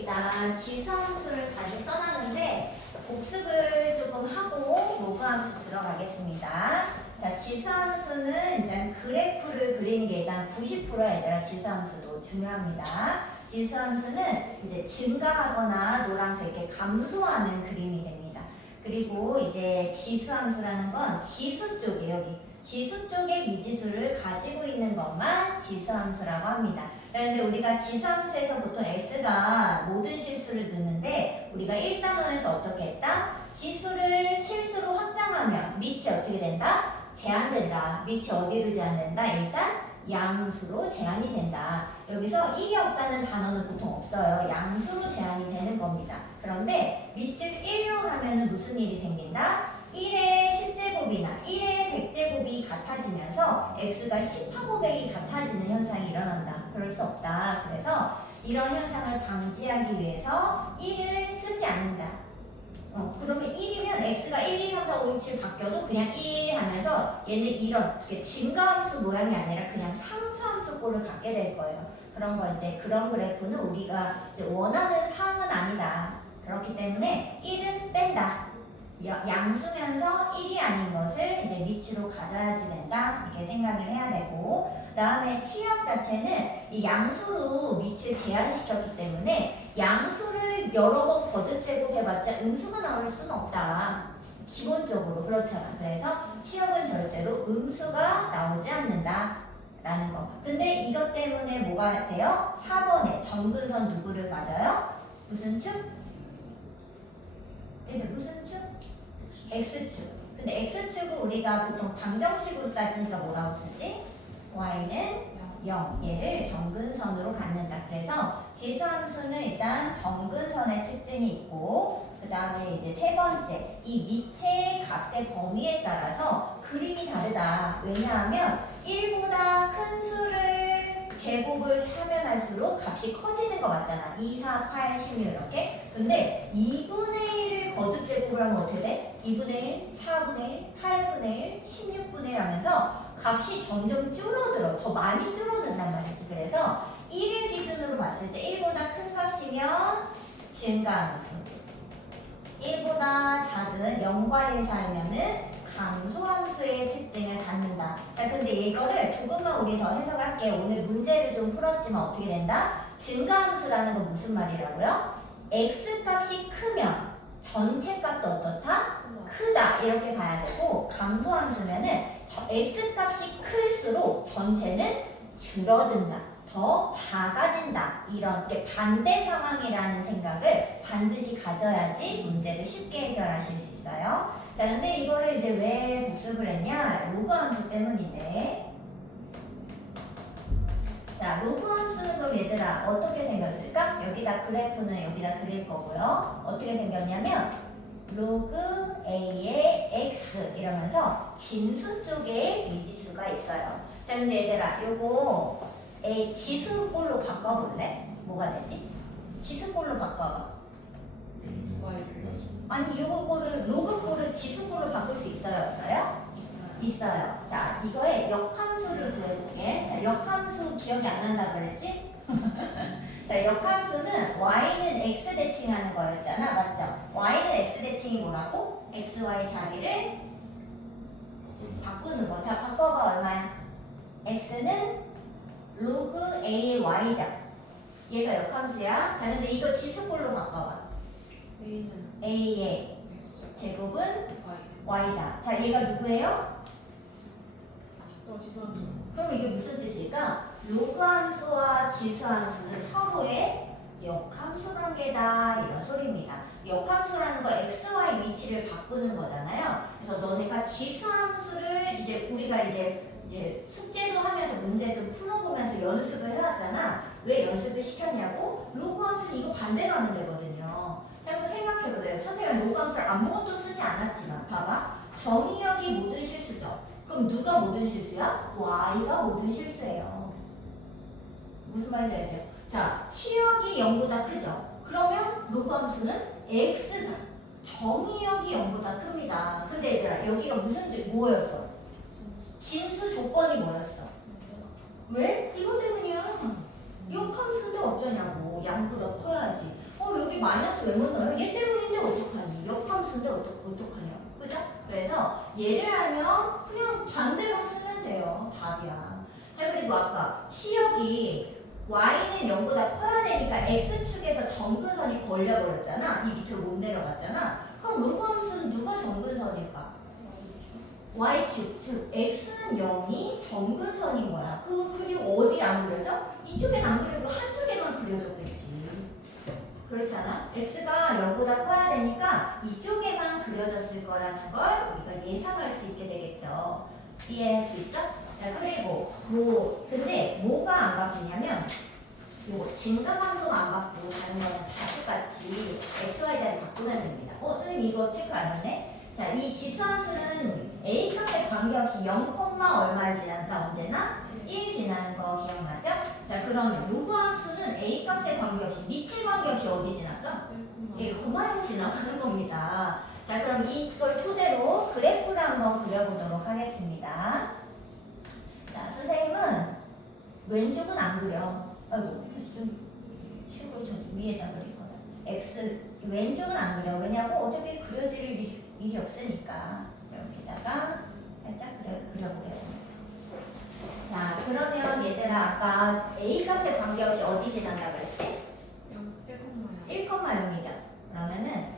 일단 지수함수를 다시 써놨는데 복습을 조금 하고 로그함수 들어가겠습니다. 자, 지수함수는 일단 그래프를 그리는 게 일단 90%야 얘들아. 지수함수도 중요합니다. 지수함수는 이제 증가하거나 노란색 이렇게 감소하는 그림이 됩니다. 그리고 이제 지수함수라는 건 지수 쪽에 여기 지수 쪽의 미지수를 가지고 있는 것만 지수함수라고 합니다. 그런데 우리가 지수함수에서 보통 x가 모든 실수를 넣는데 우리가 1단원에서 어떻게 했다? 지수를 실수로 확장하면 밑이 어떻게 된다? 제한된다. 밑이 어디로 제한된다? 일단 양수로 제한이 된다. 여기서 1이 없다는 단어는 보통 없어요. 양수로 제한이 되는 겁니다. 그런데 밑을 1로 하면은 무슨 일이 생긴다? 1의 10제곱이나 1의 100제곱이 같아지면서 x가 10하고 100이 같아지는 현상이 일어난다. 그럴 수 없다. 그래서 이런 현상을 방지하기 위해서 1을 쓰지 않는다. 그러면 1이면 x가 1, 2, 3, 4, 5, 6, 7 바뀌어도 그냥 1 하면서 얘는 이런 증가함수 모양이 아니라 그냥 상수함수 꼴을 갖게 될 거예요. 그런 거 이제 그런 그래프는 우리가 이제 원하는 사항은 아니다. 그렇기 때문에 1은 뺀다. 양수면서 1이 아닌 것을 이제 밑으로 가져야지 된다. 이렇게 생각을 해야 되고, 그 다음에 치역 자체는 이 양수로 밑을 제한시켰기 때문에 양수를 여러 번 거듭 제곱해봤자 음수가 나올 수는 없다. 기본적으로 그렇잖아. 그래서 치역은 절대로 음수가 나오지 않는다. 라는 거. 근데 이것 때문에 뭐가 돼요? 4번에 정근선 누구를 가져요? 무슨 축? 얘들 무슨 축? X축. 근데 X축은 우리가 보통 방정식으로 따지니까 뭐라고 쓰지? Y는 0. 얘를 정근선으로 갖는다. 그래서 지수함수는 일단 정근선의 특징이 있고, 그 다음에 이제 세 번째, 이 밑의 값의 범위에 따라서 그림이 다르다. 왜냐하면 1보다 큰 수를 제곱을 하면 할수록 값이 커지는 거 맞잖아. 2, 4, 8, 16 이렇게. 근데 2분의 1을 거듭 제곱을 하면 어떻게 돼? 2분의 1, 4분의 1, 8분의 1, 16분의 1 하면서 값이 점점 줄어들어. 더 많이 줄어든단 말이지. 그래서 1을 기준으로 봤을 때 1보다 큰 값이면 증가함수, 1보다 작은 0과 1 사이면은 감소함수의 특징을 갖는다. 자, 근데 이거를 조금만 우리 더 해석할게요. 오늘 문제를 좀 풀었지만 어떻게 된다? 증가함수라는 건 무슨 말이라고요? x 값이 크면 전체 값도 어떻다? 크다. 이렇게 가야 되고, 감소함수면은 x 값이 클수록 전체는 줄어든다. 더 작아진다. 이런 게 반대 상황이라는 생각을 반드시 가져야지 문제를 쉽게 해결하실 수 있어요. 자, 근데 이거를 이제 왜 복습을 했냐? 로그 함수 때문인데. 자, 로그 함수는 그럼 얘들아 어떻게 생겼을까? 여기다 그래프는 여기다 그릴 거고요. 어떻게 생겼냐면 로그 a의 x 이러면서 진수 쪽에 미지수가 있어요. 자, 근데 얘들아 요거 A 지수꼴로 바꿔볼래? 뭐가 되지? 지수꼴로 바꿔봐. 아니 요거를 로그꼴을 지수꼴로 바꿀 수 있어요? 없어요? 있어요. 자, 이거에 역함수를 구해볼게. 자, 역함수 기억이 안 난다 그랬지? 자, 역함수는 y는 x 대칭하는 거였잖아. 맞죠? y는 x 대칭이 뭐라고? x, y 자리를 바꾸는 거. 자, 바꿔봐. 얼마야? x는 로그 a의 y자. 얘가 역함수야. 자, 근데 이거 지수꼴로 바꿔봐. a의 제곱은 y다. 자, 얘가 누구예요? 그럼 이게 무슨 뜻일까? 로그 함수와 지수 함수는 서로의 역함수 관계다. 이런 소리입니다. 역함수라는 거 x, y 위치를 바꾸는 거잖아요. 그래서 너네가 지수 함수를 이제 우리가 이제 숙제도 하면서 문제 좀 풀어보면서 연습을 해왔잖아. 왜 연습을 시켰냐고? 로그 함수는 이거 반대로 하면 되거든요. 자, 그럼 생각해보세요. 선생님은 로그 함수를 아무것도 쓰지 않았지만 봐봐. 정의역이 모든 실수죠. 그럼 누가 모든 실수야? y가 모든 실수예요. 무슨 말인지 알죠? 자, 치역이 0보다 크죠? 그러면 로그 함수는 x다. 정의역이 0보다 큽니다. 근데 얘들아 여기가 무슨 뭐였어? 진수 조건이 뭐였어? 왜? 이거 때문이야. 역함수인데 어쩌냐고. 양보다 커야지. 왜 못 넣어요? 얘 때문인데 어떡하니? 역함수인데 어떡하냐? 그죠? 그래서 얘를 하면 그냥 반대로 쓰면 돼요. 답이야. 자, 그리고 아까 치역이 y는 0보다 커야 되니까 x축에서 정근선이 걸려버렸잖아. 이 밑으로 못 내려갔잖아. 그럼 로그 함수는 누가 정근선일까? y축, 즉 x는 0이 정근선인 거야. 그리고 어디 안 그려져? 이쪽엔 안 그려도 한쪽에만 그려졌겠지. 그렇잖아. x가 0보다 커야 되니까 이쪽에만 그려졌을 거라는 걸 우리가 예상할 수 있게 되겠죠. 이해할 수 있어? 자, 그리고 근데 뭐가 안 바뀌냐면 요거 증가함수만 안 바꾸고 다른 거는 다 똑같이 x, y 자리 바꾸면 됩니다. 선생님 이거 체크 안 했네? 자, 이 지수함수는 a 값에 관계없이 0, 얼마를 지난다 언제나 1 지나는 거 기억나죠? 자, 그러면 로그 함수는 a 값에 관계없이 미칠 관계없이 어디 지날까? 1,0 지나가는 겁니다. 자, 그럼 이걸 토대로 그래프를 한번 그려보도록 하겠습니다. 자, 선생님은 왼쪽은 안 그려. 아이고, 좀 축을 좀 위에다 그릴 거야. x 왼쪽은 안 그려. 왜냐고 어차피 그려질 일이 없으니까 여기다가 살짝 그려보겠습니다. 자, 그러면 얘들아 아까 a 값에 관계없이 어디 지난다 그랬지? 1,0이죠. 그러면은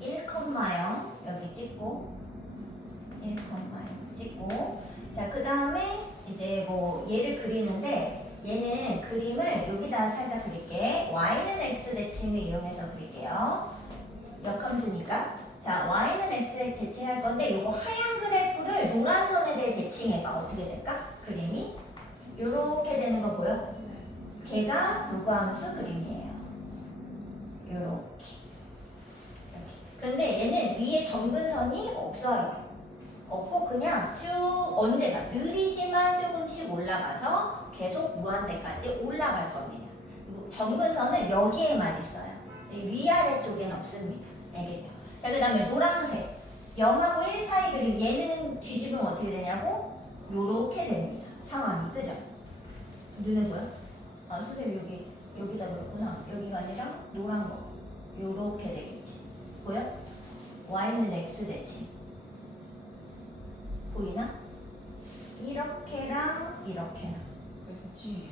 1,0 여기 찍고 1,0 찍고 자, 그 다음에 이제 뭐 얘를 그리는데 얘는 그림을 여기다 살짝 그릴게. y는 x 대칭을 이용해서 그릴게요. 역함수니까. 자, y는 x에 대칭할 건데 요거 하얀 그래프를 노란 선에 대해 대칭해봐. 어떻게 될까? 그림이 요렇게 되는 거 보여? 걔가 로그함수 그림이에요. 요렇게. 근데 얘는 위에 정근선이 없어요. 없고 그냥 쭉 언제나 느리지만 조금씩 올라가서 계속 무한대까지 올라갈 겁니다. 정근선은 여기에만 있어요. 위아래 쪽에는 없습니다. 알겠죠? 자, 그 다음에 노란색 0하고 1 사이 그림 얘는 뒤집으면 어떻게 되냐고? 요렇게 됩니다. 상황이. 그죠? 눈에 보여? 아, 선생님 여기다 그렇구나. 여기가 아니라 노란 거 요렇게 되겠지. 보여? y는 x 대칭 보이나? 이렇게랑 이렇게랑 대칭이에요?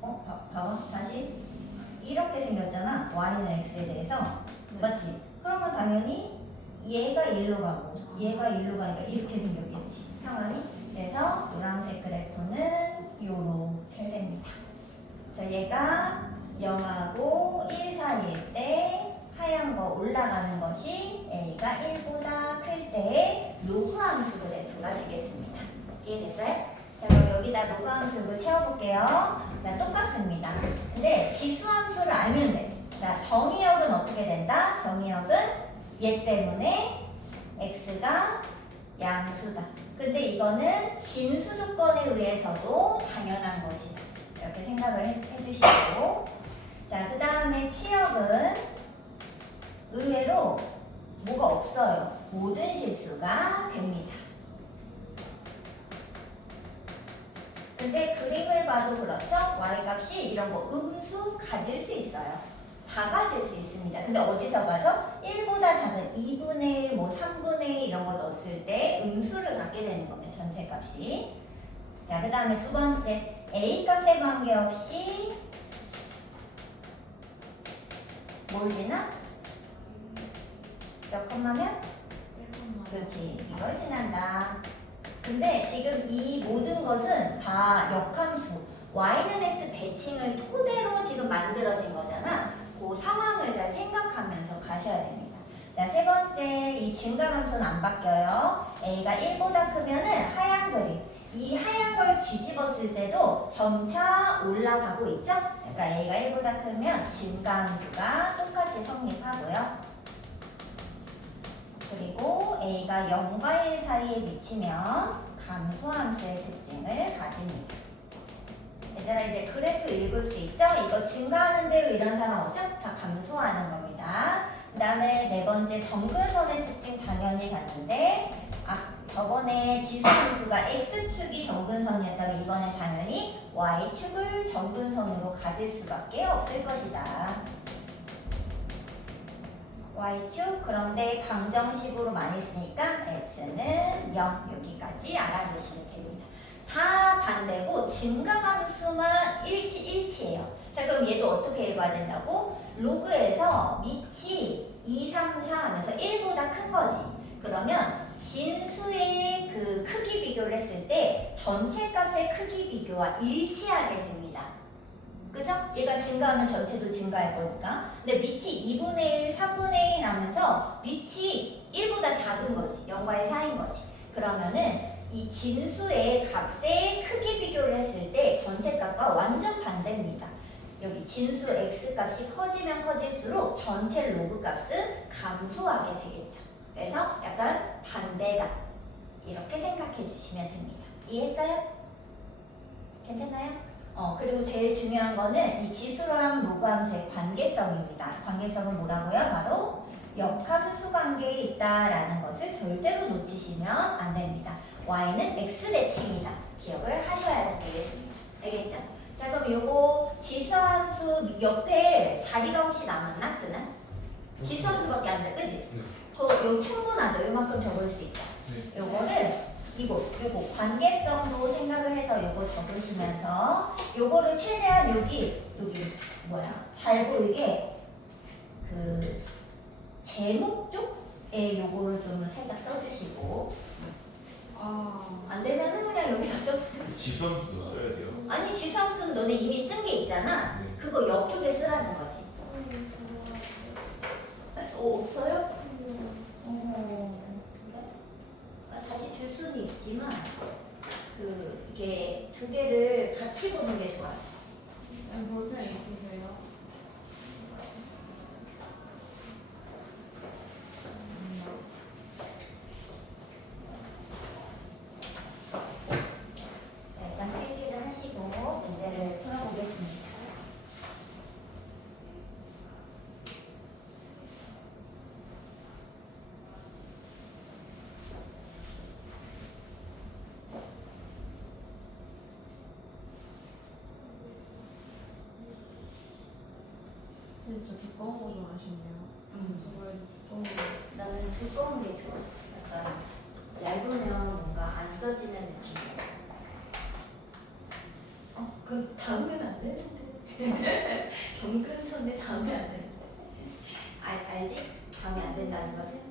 봐봐. 다시 이렇게 생겼잖아. y는 x에 대해서. 네. 맞지? 그러면 당연히 얘가 1로 가고 얘가 1로 가니까 이렇게 생겼겠지. 상황이. 그래서 노란색 그래프는 요렇게 됩니다. 자, 얘가 0하고 1 사이일 때 하얀 거 올라가는 것이 a가 1보다 클 때의 로그 함수 그래프가 되겠습니다. 이해됐어요? 자, 그럼 여기다 로그 함수를 채워볼게요. 자, 똑같습니다. 근데 지수 함수를 알면 돼. 자, 정의역은 어떻게 된다? 정의역은 얘 때문에 x가 양수다. 근데 이거는 진수 조건에 의해서도 당연한 것이다. 이렇게 생각을 해주시고. 자, 그 다음에 치역은 의외로 뭐가 없어요. 모든 실수가 됩니다. 근데 그림을 봐도 그렇죠? y값이 이런 거 음수 가질 수 있어요. 다 가질 수 있습니다. 근데 어디서 봐서 1보다 작은 2분의 1, 뭐 3분의 1 이런 거 넣었을 때 음수를 갖게 되는 겁니다. 전체 값이. 자, 그 다음에 두 번째 a 값에 관계없이 뭘 지나? 몇 컴마면? 그렇지. 이걸 지난다. 근데 지금 이 모든 것은 다 역함수 y는 x 대칭을 토대로 지금 만들어진 거잖아. 그 상황을 잘 생각하면서 가셔야 됩니다. 자, 세 번째 이 증가함수는 안 바뀌어요. a가 1보다 크면은 하얀 그림. 이 하얀 걸 뒤집었을 때도 점차 올라가고 있죠? 그러니까 a가 1보다 크면 증가함수가 똑같이 성립하고요. 그리고 a가 0과 1 사이에 미치면 감소함수의 특징을 가집니다. 얘들아 이제 그래프 읽을 수 있죠? 이거 증가하는데요 이런 사람 없죠? 다 감소하는 겁니다. 그 다음에 네 번째 정근선의 특징 당연히 같은데 저번에 지수함수가 x축이 정근선이었다면 이번엔 당연히 y축을 정근선으로 가질 수밖에 없을 것이다. y축. 그런데 방정식으로 많이 쓰니까 x는 0 여기까지 알아두시면 됩니다. 다 반대고 증가하는 수만 일치예요. 자 그럼 얘도 어떻게 읽어야 된다고? 로그에서 밑이 2, 3, 4 하면서 1보다 큰 거지. 그러면 진수의 그 크기 비교를 했을 때 전체 값의 크기 비교와 일치하게 됩니다. 그죠? 얘가 증가하면 전체도 증가할 거니까. 근데 밑이 2분의 1, 3분의 1 하면서 밑이 1보다 작은 거지. 0과 1 사이인 거지. 그러면은 이 진수의 값의 크기 비교를 했을 때 전체 값과 완전 반대입니다. 여기 진수 x 값이 커지면 커질수록 전체 로그 값은 감소하게 되겠죠. 그래서 약간 반대다. 이렇게 생각해 주시면 됩니다. 이해했어요? 괜찮나요? 그리고 제일 중요한 거는 이 지수랑 로그 함수의 관계성입니다. 관계성은 뭐라고요? 바로 역함수 관계에 있다라는 것을 절대로 놓치시면 안 됩니다. y는 x 대칭이다. 기억을 하셔야 되겠습니다. 알겠죠? 자 그럼 요거 지수함수 옆에 자리가 혹시 남았나? 그는? 지수함수밖에 안 돼, 그지? 요 충분하죠. 요만큼 적을 수 있다. 요거를 요거 관계성도 생각을 해서 요거 적으시면서 요거를 최대한 여기 잘 보이게 그 제목 쪽에 요거를 좀 살짝 써주시고 안 되면은 그냥 여기다 써주세요. 지수함수도 써야 돼요. 아니 지수함수는 너네 이미 쓴 게 있잖아. 그거 옆쪽에 쓰라는 거지. 없어요? 다시 줄 수는 있지만 이게 두 개를 같이 보는 게 좋아요. 볼펜 있으세요? 일단 필기를 하시고 문제를 풀어보겠습니다. 진짜 두꺼운 거 좋아하시네요. 정말 두꺼운 거. 나는 두꺼운 게 좋아. 약간 얇으면 뭔가 안 써지는 느낌이야. 그럼 닿으면 안 되는데. 정근선에 닿으면 안 되는데. 알지? 닿으면 안 된다는 것은?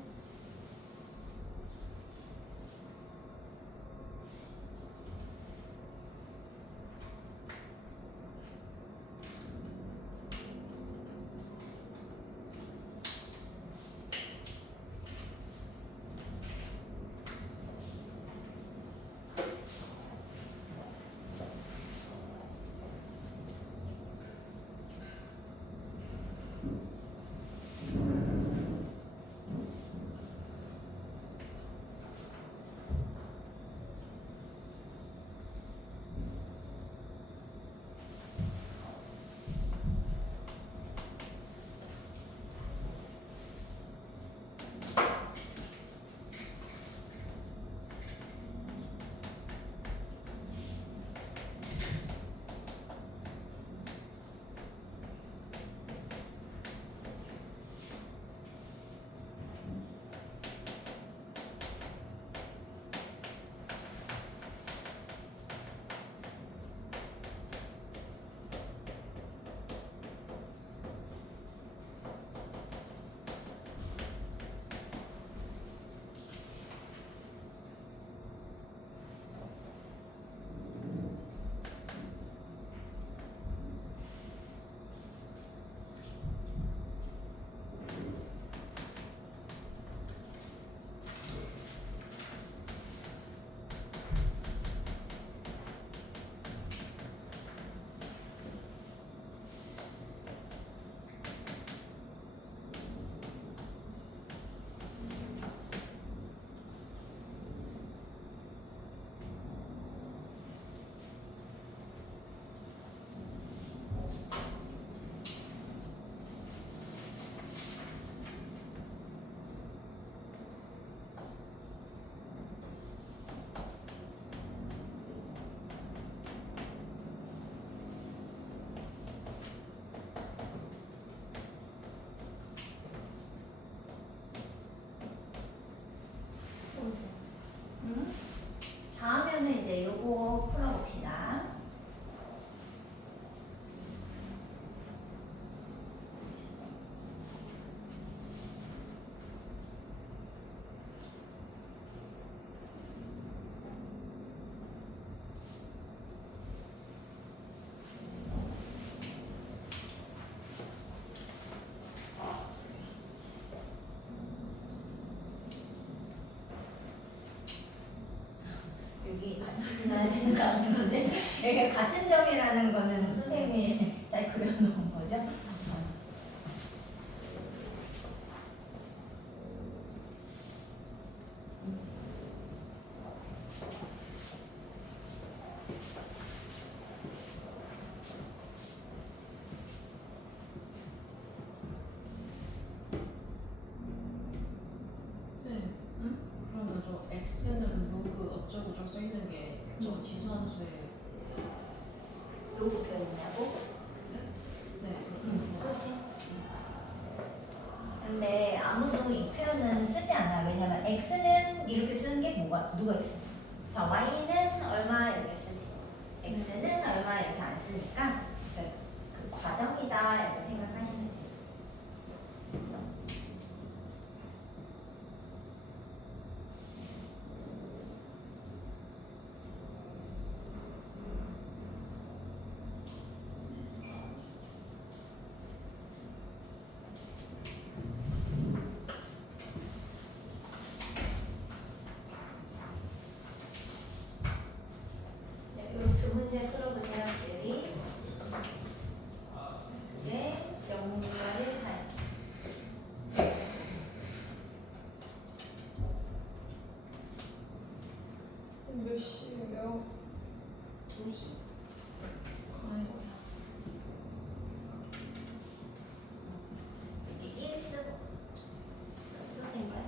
건데 이게 같은 점이라는 거는 선생님이 잘 그려놓은 거죠. 쌤, 응? 그러면 저 x는 로그 어쩌고 저쩌고 써 있는 게 저 지선수의 로고 표현이냐고? 네. 그렇지. 근데 아무도 이 표현은 쓰지 않아요. 왜냐면 x는 이렇게 쓰는 게 누가 있어? 자, y는 얼마 이렇게 쓰지. x는 얼마 이렇게 안 쓰니까 그 과정이다 이렇게 생각하시면 돼요. 네, 이렇게 문제 풀어보세요. 지리. 네, 연결을 사용. 몇 시예요? 2시. 아이고야. 이렇게 1 쓰고. 써진 거야?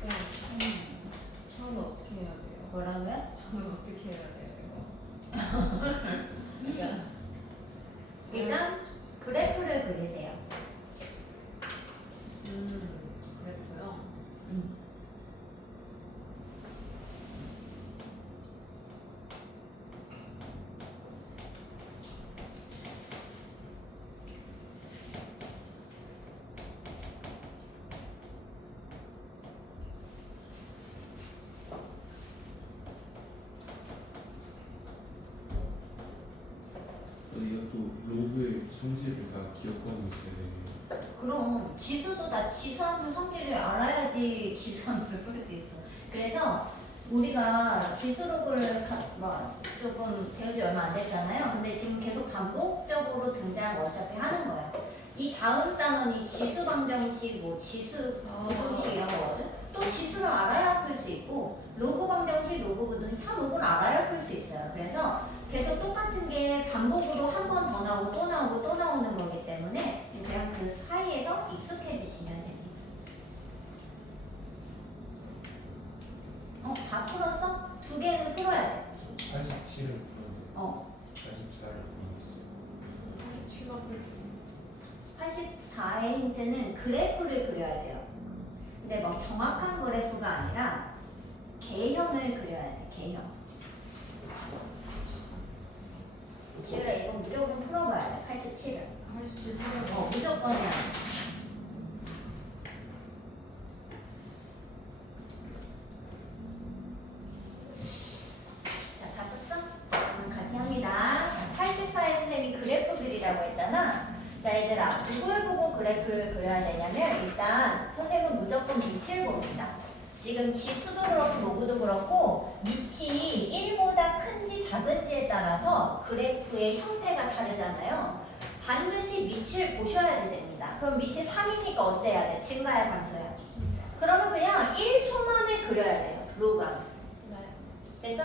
쌤, 처음에 어떻게 해야 돼요? 뭐라고요? 처음에 어떻게 해야 돼요, 이거? 그러니까 일단 그래프를 그리세요. 그랬고요. 이것도 로그의 성질을 다 기억하고 있어야 되네요. 그럼 지수도 다 지수함수 성질을 알아야지 지수함수 풀 수 있어. 그래서 우리가 지수로그를 조금 배우지 얼마 안 됐잖아요. 근데 지금 계속 반복적으로 등장 어차피 하는 거야. 이 다음 단원이 지수 방정식, 뭐 지수 부등식 이런 거거든. 또 지수를 알아야 풀 수 있고 로그 방정식, 로그 부등식 다 로그를 알아야 풀 수 있어요. 그래서 계속 똑같은 게 반복으로 한 번 더 나오고 또 나오고 또 나오는 거기 때문에 그냥 그 사이에서 익숙해지시면 됩니다. 다 풀었어? 2개는 풀어야 돼. 87을 풀었는데 84를 풀고 있어. 84의 힌트는 그래프를 그려야 돼요. 근데 막 정확한 그래프가 아니라 개형을 그려야 돼. 개형. 지우라 이거 무조건 풀어봐야 돼. 87을. 87 무조건 해야 돼. 자, 다 썼어? 그럼 같이 합니다. 84에 선생님이 그래프 그리라고 했잖아. 자, 얘들아, 누굴 보고 그래프를 그려야 되냐면 일단 선생님은 무조건 밑을 봅니다. 지금 지수도 그렇고 로그도 그렇고 밑이 1보다 큰지 작은지에 따라서 그래프의 형태가 다르잖아요. 반드시 밑을 보셔야지 됩니다. 그럼 밑이 3이니까 어때야 돼? 증가야 감소야? 그러면 그냥 1초 만에 그려야 돼요. 로그 함수. 네. 됐어?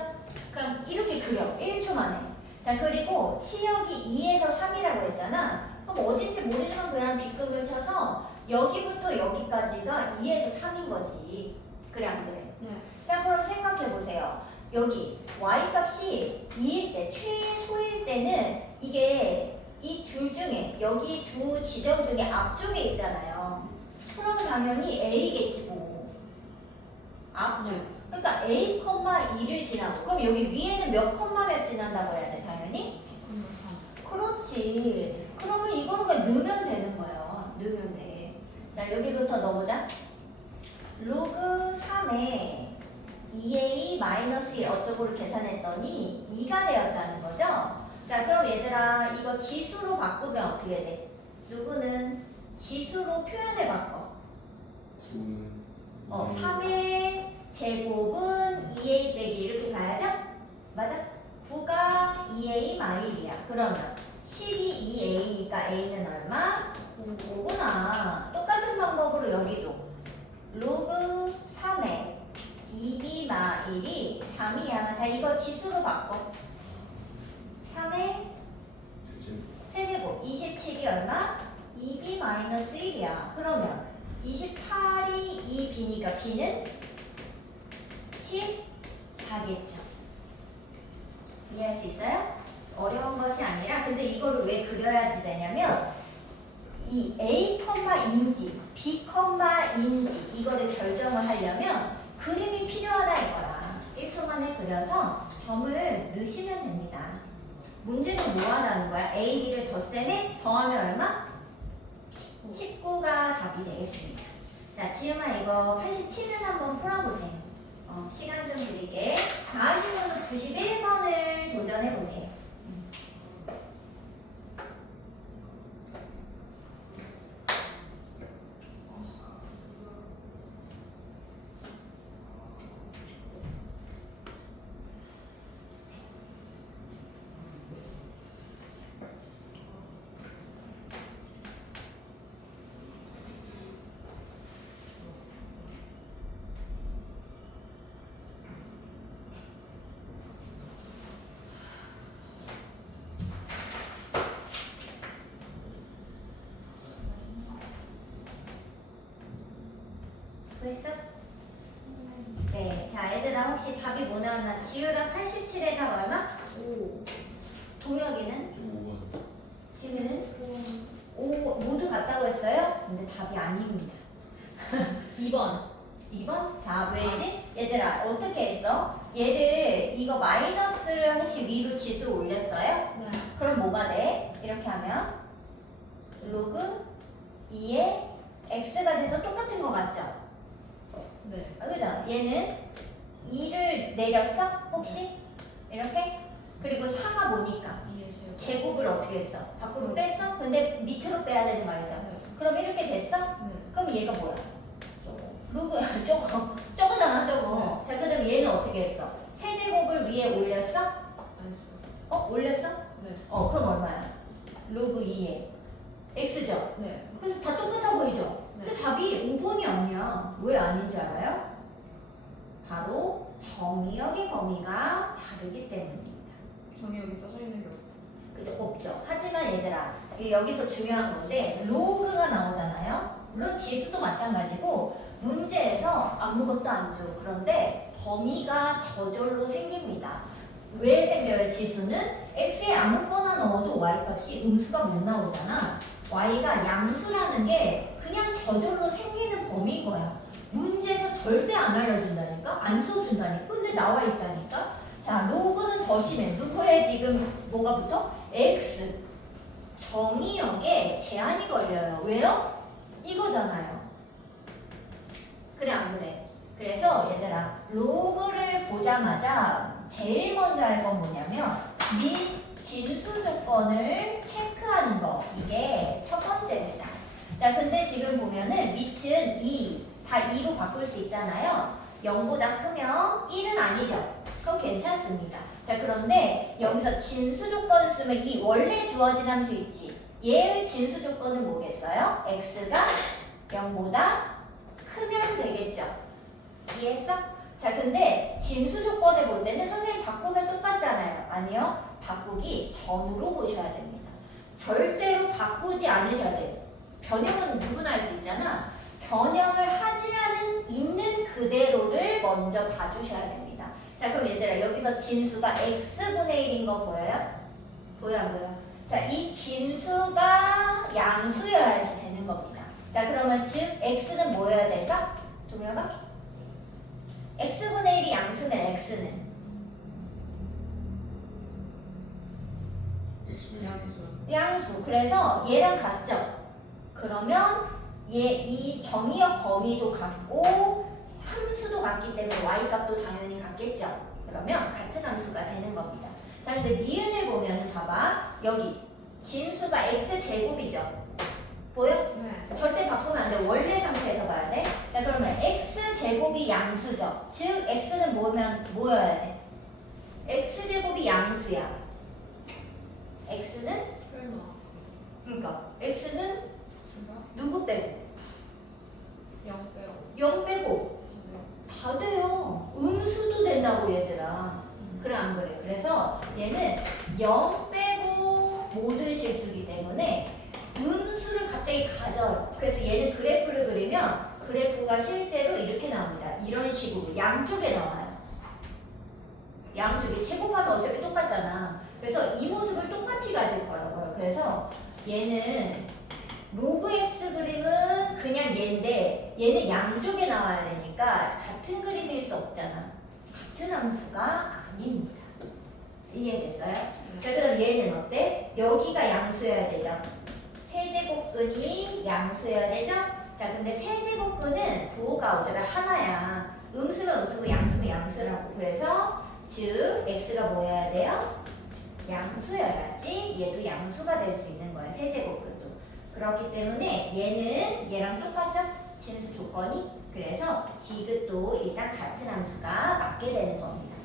그럼 이렇게 그려. 1초 만에. 자, 그리고 치역이 2에서 3이라고 했잖아. 그럼 어딘지 모르지만 그냥 빗금을 쳐서 여기부터 여기까지가 2에서 3인 거지. 그래 안 그래? 네. 자, 그럼 생각해 보세요. 여기 y값이 2일 때, 최소일 때는 이게 이 둘 중에 여기 두 지점 중에 앞쪽에 있잖아요. 그러면 당연히 a겠지 뭐. 앞쪽. 그러니까 a, 2를 지나고 그럼 여기 위에는 몇 몇 지난다고 해야 돼 당연히? 3. 그렇지. 그렇지. 그러면 이거는 그냥 넣으면 되는 거예요. 넣으면 돼. 자, 여기부터 넣어보자. 로그 3에 2a-1 어쩌고를 계산했더니 2가 되었다는 거죠? 자, 그럼 얘들아, 이거 지수로 바꾸면 어떻게 돼? 누구는 지수로 표현을 바꿔. 3의 제곱은 2a 빼기 이렇게 가야죠? 맞아? 9가 2a-1이야. 그러면 12 2a니까 a는 얼마? 5구나. 똑같은 방법으로 여기도 로그 3에 2b-1이 3이야. 자, 이거 지수로 바꿔. 3의 세제곱 27이 얼마? 2b-1이야. 그러면 28이 2b니까 b는 14겠죠. 이해할 수 있어요? 어려운 것이 아니라 근데 이거를 왜 그려야지 되냐면 이 a,인지 b,인지 이거를 결정을 하려면 그림이 필요하다 이거야. 1초 만에 그려서 점을 넣으시면 됩니다. 문제는 뭐 하라는 거야? a, b를 덧셈에 더하면 얼마? 19가 답이 되겠습니다. 자, 지음아 이거 87을 한번 풀어보세요. 시간 좀 드릴게. 다 하신 분은 91번을 도전해보세요. 됐어? 네, 자 얘들아 혹시 답이 뭐 나왔나? 지우랑 87의 답 얼마? 5. 동혁이는? 5번. 지우는? 5 모두 같다고 했어요? 근데 답이 아닙니다. 2번. 2번? 자 왜지? 얘들아 어떻게 했어? 얘를 이거 마이너스를 혹시 위로 지수로 올렸어요? 네. 그럼 뭐가 돼? 이렇게 하면 로그 2에 x가 돼서 똑같은 거 맞죠? 네. 그죠? 얘는 2를 내렸어? 혹시? 이렇게? 그리고 4가 뭐니까? 2의 제곱. 제곱을 어떻게 했어? 밖으로 뺐어? 근데 밑으로 빼야 되는 거 알죠? 네. 그럼 이렇게 됐어? 네. 그럼 얘가 뭐야? 저거. 로그 저거잖아 저거. 자 그다음 얘는 어떻게 했어? 세제곱을 위에 올렸어? 안 써. 올렸어? 네. 그럼 얼마야? 로그 2에 x죠? 네. 그래서 다 똑같아 보이죠? 근데 답이 5번이 아니야. 왜 아닌 줄 알아요? 바로 정의역의 범위가 다르기 때문입니다. 정이 여기 써져 있는 게 없고. 그죠? 없죠. 하지만 얘들아, 이게 여기서 중요한 건데 로그가 나오잖아요. 물론 지수도 마찬가지고 문제에서 아무것도 안 줘. 그런데 범위가 저절로 생깁니다. 왜 생겨요? 지수는 x에 아무거나 넣어도 y값이 음수가 못 나오잖아. y가 양수라는 게 그냥 저절로 생기는 범위인 거야. 문제에서 절대 안 알려준다니까? 안 써준다니까? 근데 나와 있다니까? 자, 로그는 더 심해. 누구의 지금 뭐가 붙어? x. 정의역에 제한이 걸려요. 왜요? 이거잖아요. 그래 안 그래? 그래서 얘들아 로그를 보자마자 제일 먼저 할 건 뭐냐면 및 진수 조건을 체크하는 거. 이게 첫 번째입니다. 자 근데 지금 보면은 밑은 2, 다 2로 바꿀 수 있잖아요. 0보다 크면 1은 아니죠. 그럼 괜찮습니다. 자 그런데 여기서 진수 조건 쓰면 이 원래 주어진 함수 있지. 얘의 진수 조건은 뭐겠어요? x가 0보다 크면 되겠죠. 이해했어? 자 근데 진수 조건을 볼 때는 선생님 바꾸면 똑같잖아요. 아니요. 바꾸기 전으로 보셔야 됩니다. 절대로 바꾸지 않으셔야 돼요. 변형은 누구나 할 수 있잖아. 변형을 하지 않은 있는 그대로를 먼저 봐주셔야 됩니다. 자 그럼 얘들아 여기서 진수가 x분의 1인 거 보여요? 보여 안 보여? 자 이 진수가 양수여야지 되는 겁니다. 자 그러면 즉 x는 뭐여야 될까? 동혁아? x분의 1이 양수면 x는 양수. 양수. 그래서 얘랑 같죠? 그러면 이 정의역 범위도 같고 함수도 같기 때문에 y 값도 당연히 같겠죠? 그러면 같은 함수가 되는 겁니다. 자, 근데 니은을 보면은 봐봐. 여기 진수가 x제곱이죠? 보여? 네. 절대 바꾸면 안 돼. 원래 상태에서 봐야 돼. 자, 그러면 x제곱이 양수죠. 즉 x는 뭐여야 돼? x제곱이 양수야. x는 설마. 그러니까 x는 수가? 누구 빼고? 0 빼고. 0 빼고 다 돼요. 음수도 된다고 얘들아. 그래 안 그래? 그래서 얘는 0 빼고 모든 실수기 때문에 음수를 갑자기 가져요. 그래서 얘는 그래프를 그리면 그래프가 실제로 이렇게 나옵니다. 이런 식으로 양쪽에 나와요. 양쪽에 제곱하면 어차피 똑같잖아. 그래서 이 모습을 똑같이 가질 거라고요. 그래서 얘는 로그 x 그림은 그냥 얘인데 얘는 양쪽에 나와야 되니까 같은 그림일 수 없잖아. 같은 함수가 아닙니다. 이해됐어요? 자, 그럼 얘는 어때? 여기가 양수여야 되죠? 세제곱근이 양수여야 되죠? 자, 근데 세제곱근은 부호가 어차피 하나야. 음수면 음수고 양수면 양수라고. 그래서 즉 x가 뭐여야 돼요? 양수여야지 얘도 양수가 될 수 있는 거야. 세제곱근도. 그렇기 때문에 얘는 얘랑 똑같죠? 진수 조건이. 그래서 디귿도 일단 같은 함수가 맞게 되는 겁니다.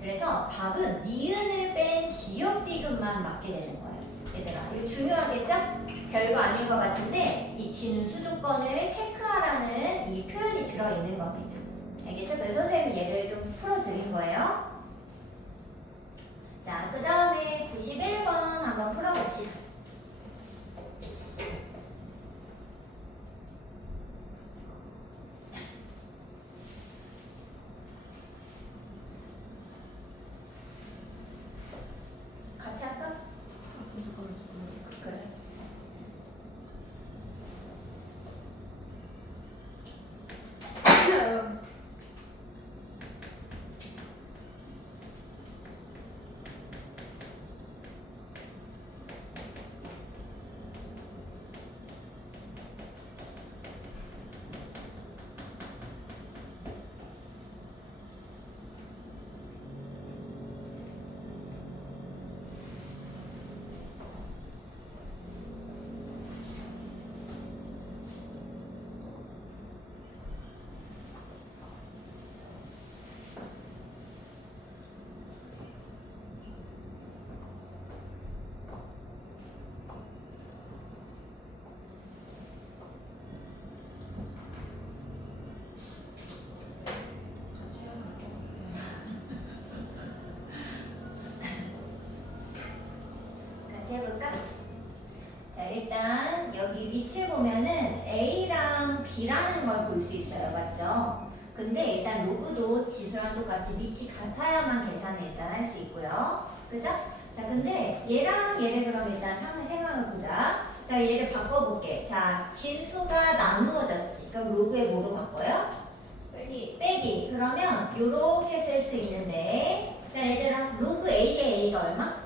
그래서 답은 니은을 뺀 기역 디귿만 맞게 되는 거예요. 얘들아, 이거 중요하겠죠? 별거 아닌 것 같은데 이 진수 조건을 체크하라는 이 표현이 들어있는 겁니다. 알겠죠? 그래서 선생님이 얘를 좀 풀어드린 거예요. 자, 그 다음에 91번 한번 풀어봅시다. 같이 할까? 그래. 같이 해볼까? 자, 일단 여기 위치를 보면은 A랑 B라는 걸 볼 수 있어요. 맞죠? 근데 일단 로그도 지수랑 똑같이 밑이 같아야만 계산을 일단 할 수 있고요. 그죠? 자, 근데 얘랑 얘를 그럼 일단 생각을 보자. 자, 얘를 바꿔볼게. 자, 진수가 나누어졌지. 그럼 로그에 뭐로 바꿔요? 빼기. 그러면 요렇게 쓸 수 있는데, 자, 얘들아, 로그 A의 A가 얼마?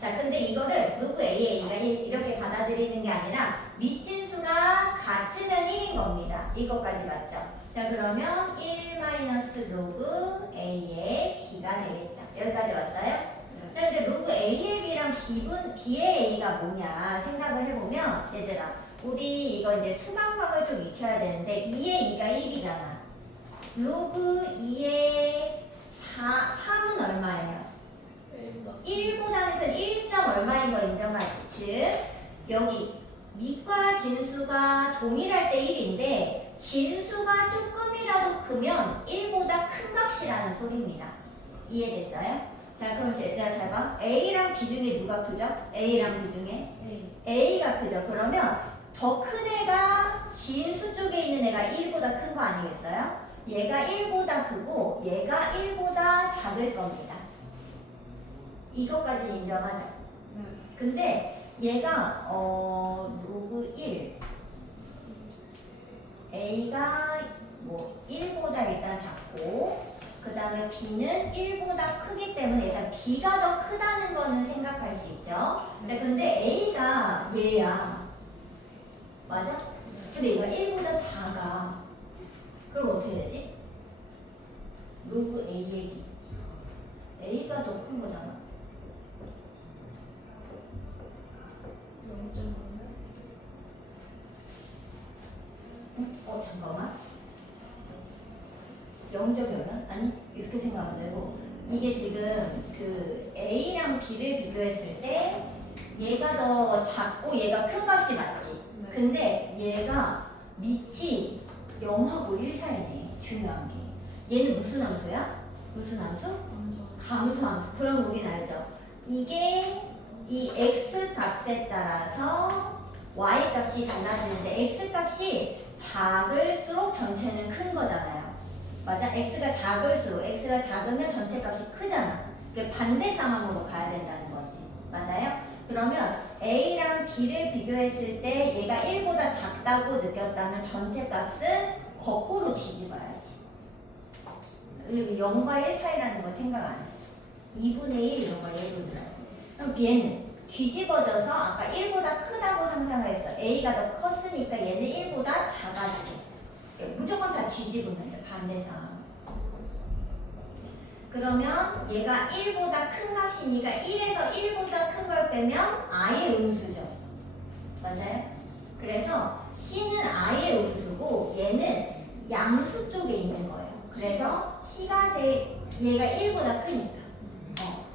자, 근데 이거를 로그 AA가 이렇게 받아들이는 게 아니라 밑진수가 같으면 1인 겁니다. 이것까지 맞죠? 자, 그러면 1 마이너스 로그 A의 B가 되겠죠. 여기까지 왔어요? 자, 근데 로그 A의 B랑 B의 A가 뭐냐 생각을 해보면 얘들아, 우리 이거 이제 수강방을 좀 익혀야 되는데 2의 2가 1이잖아. 로그 2의 3은 얼마예요? 1보다는 큰 1점 얼마인 거 인정하지? 즉 여기 밑과 진수가 동일할 때 1인데 진수가 조금이라도 크면 1보다 큰 값이라는 소리입니다. 이해됐어요? 자, 그럼 얘들아 잘 봐. A랑 B 중에 누가 크죠? A랑 B 중에? A가 크죠. 그러면 더 큰 애가 진수 쪽에 있는 애가 1보다 큰 거 아니겠어요? 얘가 1보다 크고 얘가 1보다 작을 겁니다. 이것까지 인정하죠. 근데 얘가 로그 1 A가 뭐 1보다 일단 작고 그 다음에 B는 1보다 크기 때문에 일단 B가 더 크다는 거는 생각할 수 있죠. 자, 근데 A가 얘야. 맞아? 근데 얘가 1보다 작아. 그럼 어떻게 되지? 로그 A의 B. A가 더 큰 거잖아. 0.5면? 응? 잠깐만. 0.5면? 아니, 이렇게 생각하면 되고. 이게 지금 그 A랑 B를 비교했을 때 얘가 더 작고 얘가 큰 값이 맞지? 네. 근데 얘가 밑이 0하고 1 사이네. 중요한 게. 얘는 무슨 함수야? 무슨 함수? 감소함수. 그럼 우린 알죠? 이게 이 x 값에 따라서 y 값이 달라지는데 x 값이 작을수록 전체는 큰 거잖아요. 맞아? x가 작을수록 x가 작으면 전체 값이 크잖아. 그 반대 상황으로 가야 된다는 거지. 맞아요? 그러면 a랑 b를 비교했을 때 얘가 1보다 작다고 느꼈다면 전체 값은 거꾸로 뒤집어야지. 0과 1 사이라는 걸 생각 안 했어. 2분의 1 이런 걸 예로 들어요. 그럼 얘는 뒤집어져서 아까 1보다 크다고 상상했어. A가 더 컸으니까 얘는 1보다 작아지겠죠. 무조건 다 뒤집으면 돼. 반대상. 그러면 얘가 1보다 큰 값이니까 1에서 1보다 큰 걸 빼면 아예 음수죠. 맞아요? 그래서 C는 아예 음수고 얘는 양수 쪽에 있는 거예요. 그래서 C가 얘가 1보다 크니까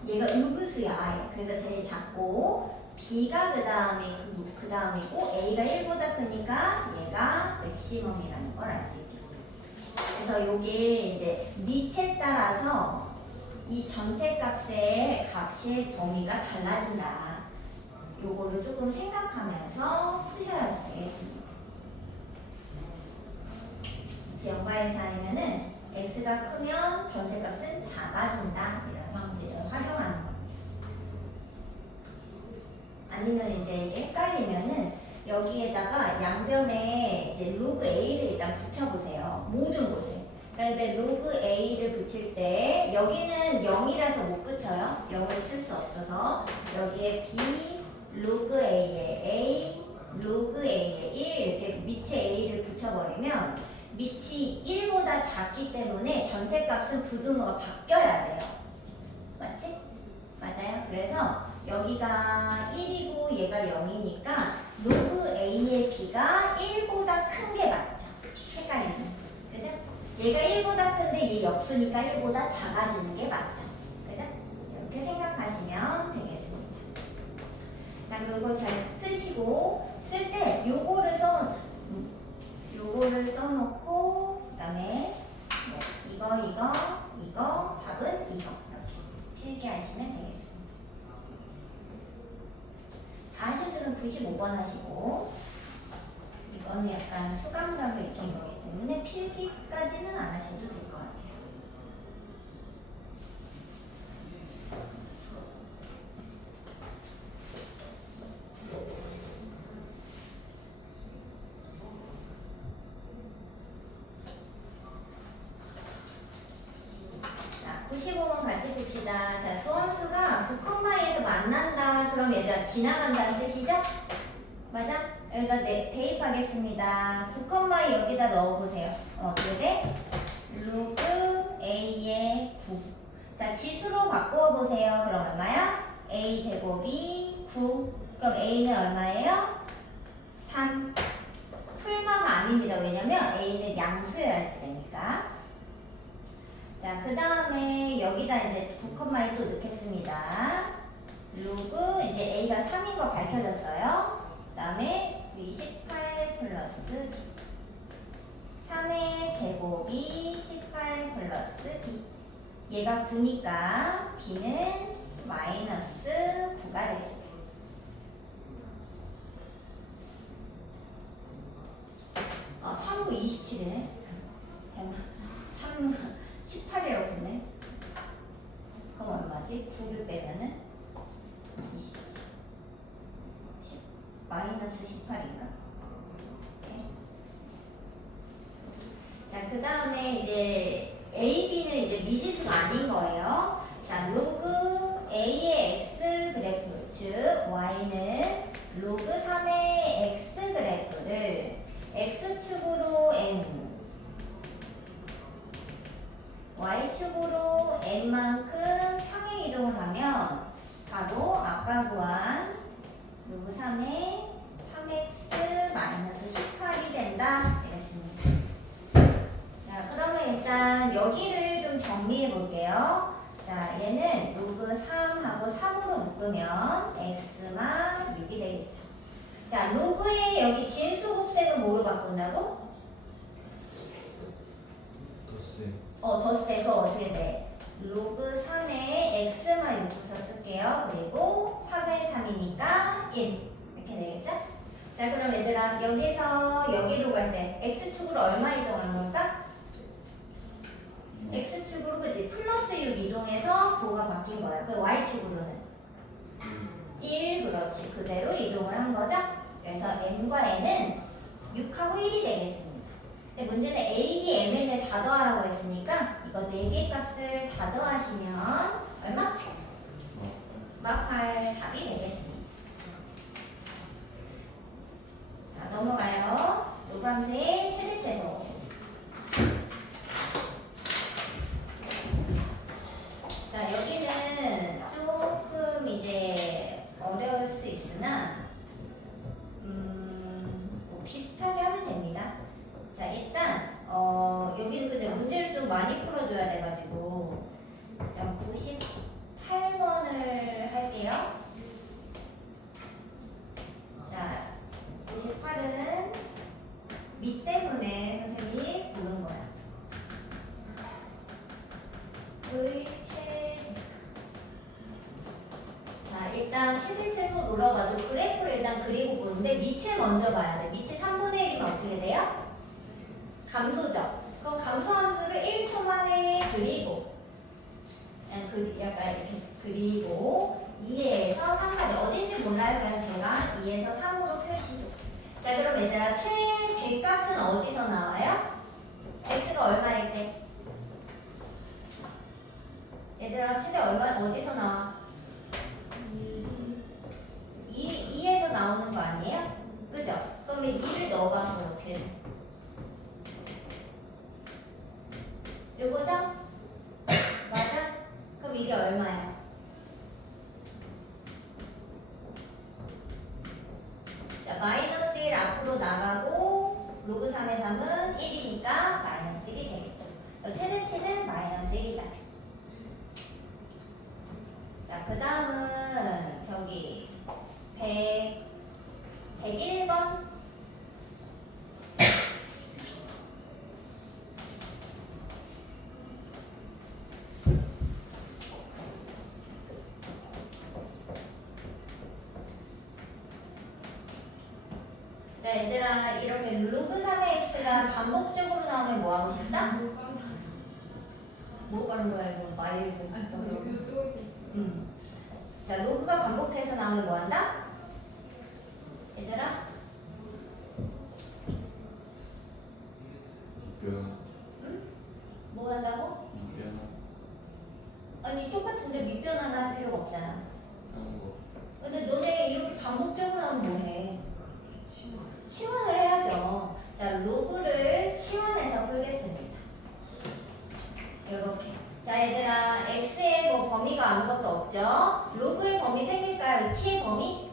얘가 음수야 아예. 그래서 제일 작고 B가 그 다음이고 A가 1보다 크니까 얘가 맥시멈이라는 걸 알 수 있겠죠. 그래서 요게 이제 밑에 따라서 이 전체 값의 범위가 달라진다. 요거를 조금 생각하면서 푸셔야 되겠습니다. 영과의 사이면은 x가 크면 전체 값은 작아진다. 이런 성질을 활용하는 겁니다. 아니면 이제 이게 헷갈리면은 여기에다가 양변에 이제 로그 a를 일단 붙여보세요. 모든 곳에. 그런데 로그 a를 붙일 때 여기는 0이라서 못 붙여요. 0을 쓸 수 없어서 여기에 b 로그 a에 a 로그 a에 1 이렇게 밑에 a를 붙여버리면 밑이 1보다 작기 때문에 전체 값은 부등호가 바뀌어야 돼요. 맞지? 맞아요. 그래서 여기가 1이고 얘가 0이니까 로그 a의 b가 1보다 큰 게 맞죠. 헷갈리지? 그죠? 얘가 1보다 큰데 얘 역수니까 1보다 작아지는 게 맞죠. 그죠? 이렇게 생각하시면 되겠습니다. 자, 그거 잘 쓰시고 쓸 때 요거를 써놓고 그다음에 이거 답은 이거 이렇게 필기하시면 되겠습니다. 다 실수는 95번 하시고 이거는 약간 수감각을 익힌 거기 때문에 필기까지는 안 하셔도 될 것 같아요. 자, 95번 같이 봅시다. 자, 소함수가 9컴마에서 만난다. 그럼 얘들아 지나간다는 뜻이죠? 맞아? 여기다 대입하겠습니다. 9컴마 여기다 넣어보세요. 그래? 로그 a의 9. 자, 지수로 바꾸어보세요. 그럼 얼마야? a 제곱이 9. 그럼 a는 얼마예요? 3. 풀마가 아닙니다. 왜냐면 a는 양수여야지 되니까. 자, 그 다음에 여기다 이제 9컴마에 또 넣겠습니다. 로그 이제 a가 3인 거 밝혀졌어요. 그 다음에 28 플러스 b. 3의 제곱이 18 플러스 b. 얘가 9니까 b는 마이너스 9가 되죠. 아, 3, 9, 27이네. 잠깐 3, 18이라고 썼네. 그럼 얼마지? 9를 빼면은 27. 마이너스 18인가? 자, 그 다음에 이제 A, B는 이제 미지수가 아닌 거예요. 자, 로그 A의 X 그래프, 즉 Y는 로그 3의 X 그래프를 X축으로 N, Y축으로 N만큼 평행 이동을 하면 바로 아까 구한 로그 3의 3x 마이너스 18이 된다 되겠습니다. 자, 그러면 일단 여기를 좀 정리해 볼게요. 자, 얘는 로그 3하고 3으로 묶으면 x만 6이 되겠죠. 자, 로그의 여기 진수 곱셈은 뭐로 바꾼다고? 덧셈. 덧셈. 어떻게 돼? 로그 3에 x만 6부터 쓸게요. 그리고 3의 3이니까 1 이렇게 되겠죠? 자, 그럼 얘들아 여기서 여기로 갈 때 x축으로 얼마 이동한 걸까? x축으로 그지? 플러스 6 이동해서 부호가 바뀐 거야. 그 y축으로는 1 그렇지. 그대로 이동을 한 거죠? 그래서 m과 n은 6하고 1이 되겠습니다. 근데 문제는 a, b, mn을 다 더하라고 했으니까 이거 4개 값을 다 더하시면 얼마? 막 8 답이 되겠습니다. 자, 넘어가요. 요감수의 최대 최소. 자, 여기는 조금 이제 어려울 수 있으나 뭐 비슷하게 하면 됩니다. 자, 일단 여기는 근데 문제를 좀 많이 풀어줘야 돼가지고 일단 98번을 할게요. 자, 98은 미 때문에 선생님이 고른 거야. 의 최. 자, 일단 최대 최소 물어봐도 그래프를 일단 그리고 보는데 밑을 먼저 봐야 돼. 밑이 3분의 1이면 어떻게 돼요? 감소죠. 그럼 감소 함수를 1초 만에 그리고 약간 이렇게 그리고 2에서 3까지 어딘지 몰라요. 그냥 대강 2에서 3으로 표시도. 자, 그럼 얘들아 최대값은 어디서 나와요? x가 얼마일 때? 얘들아 최대 얼마 어디서 나와? 2에서 나오는 거 아니에요? 그죠? 그러면 2를 넣어가면 어떻게 돼? 요거죠? 맞아? 그럼 이게 얼마야? 자, 마이너스 1 앞으로 나가고 로그 3의 3은 1이니까 마이너스 1이 되겠죠. 최대치는 마이너스 1이다. 자, 그 다음은 저기 101번. 자, 얘들아 이렇게 로그 3의 x가 반복적으로 나오면 뭐 하고 싶다? 뭐 가는 거야 이거 마일드. 저 지금 쓰고 있었어요. 자, 로그가 반복해서 나오면 뭐 한다? 얘들아? 변화. 뭐 한다고? 변화. 아니 똑같은데 밑변화는 할 필요가 없잖아. 하는 거. 근데 너네 이렇게 반복적으로 나오면 뭐해? 치환을 해야죠. 자, 로그를 치환해서 풀겠습니다. 이렇게. 자, 얘들아, x의 뭐 범위가 아무것도 없죠? 로그의 범위 생길까요? t의 범위?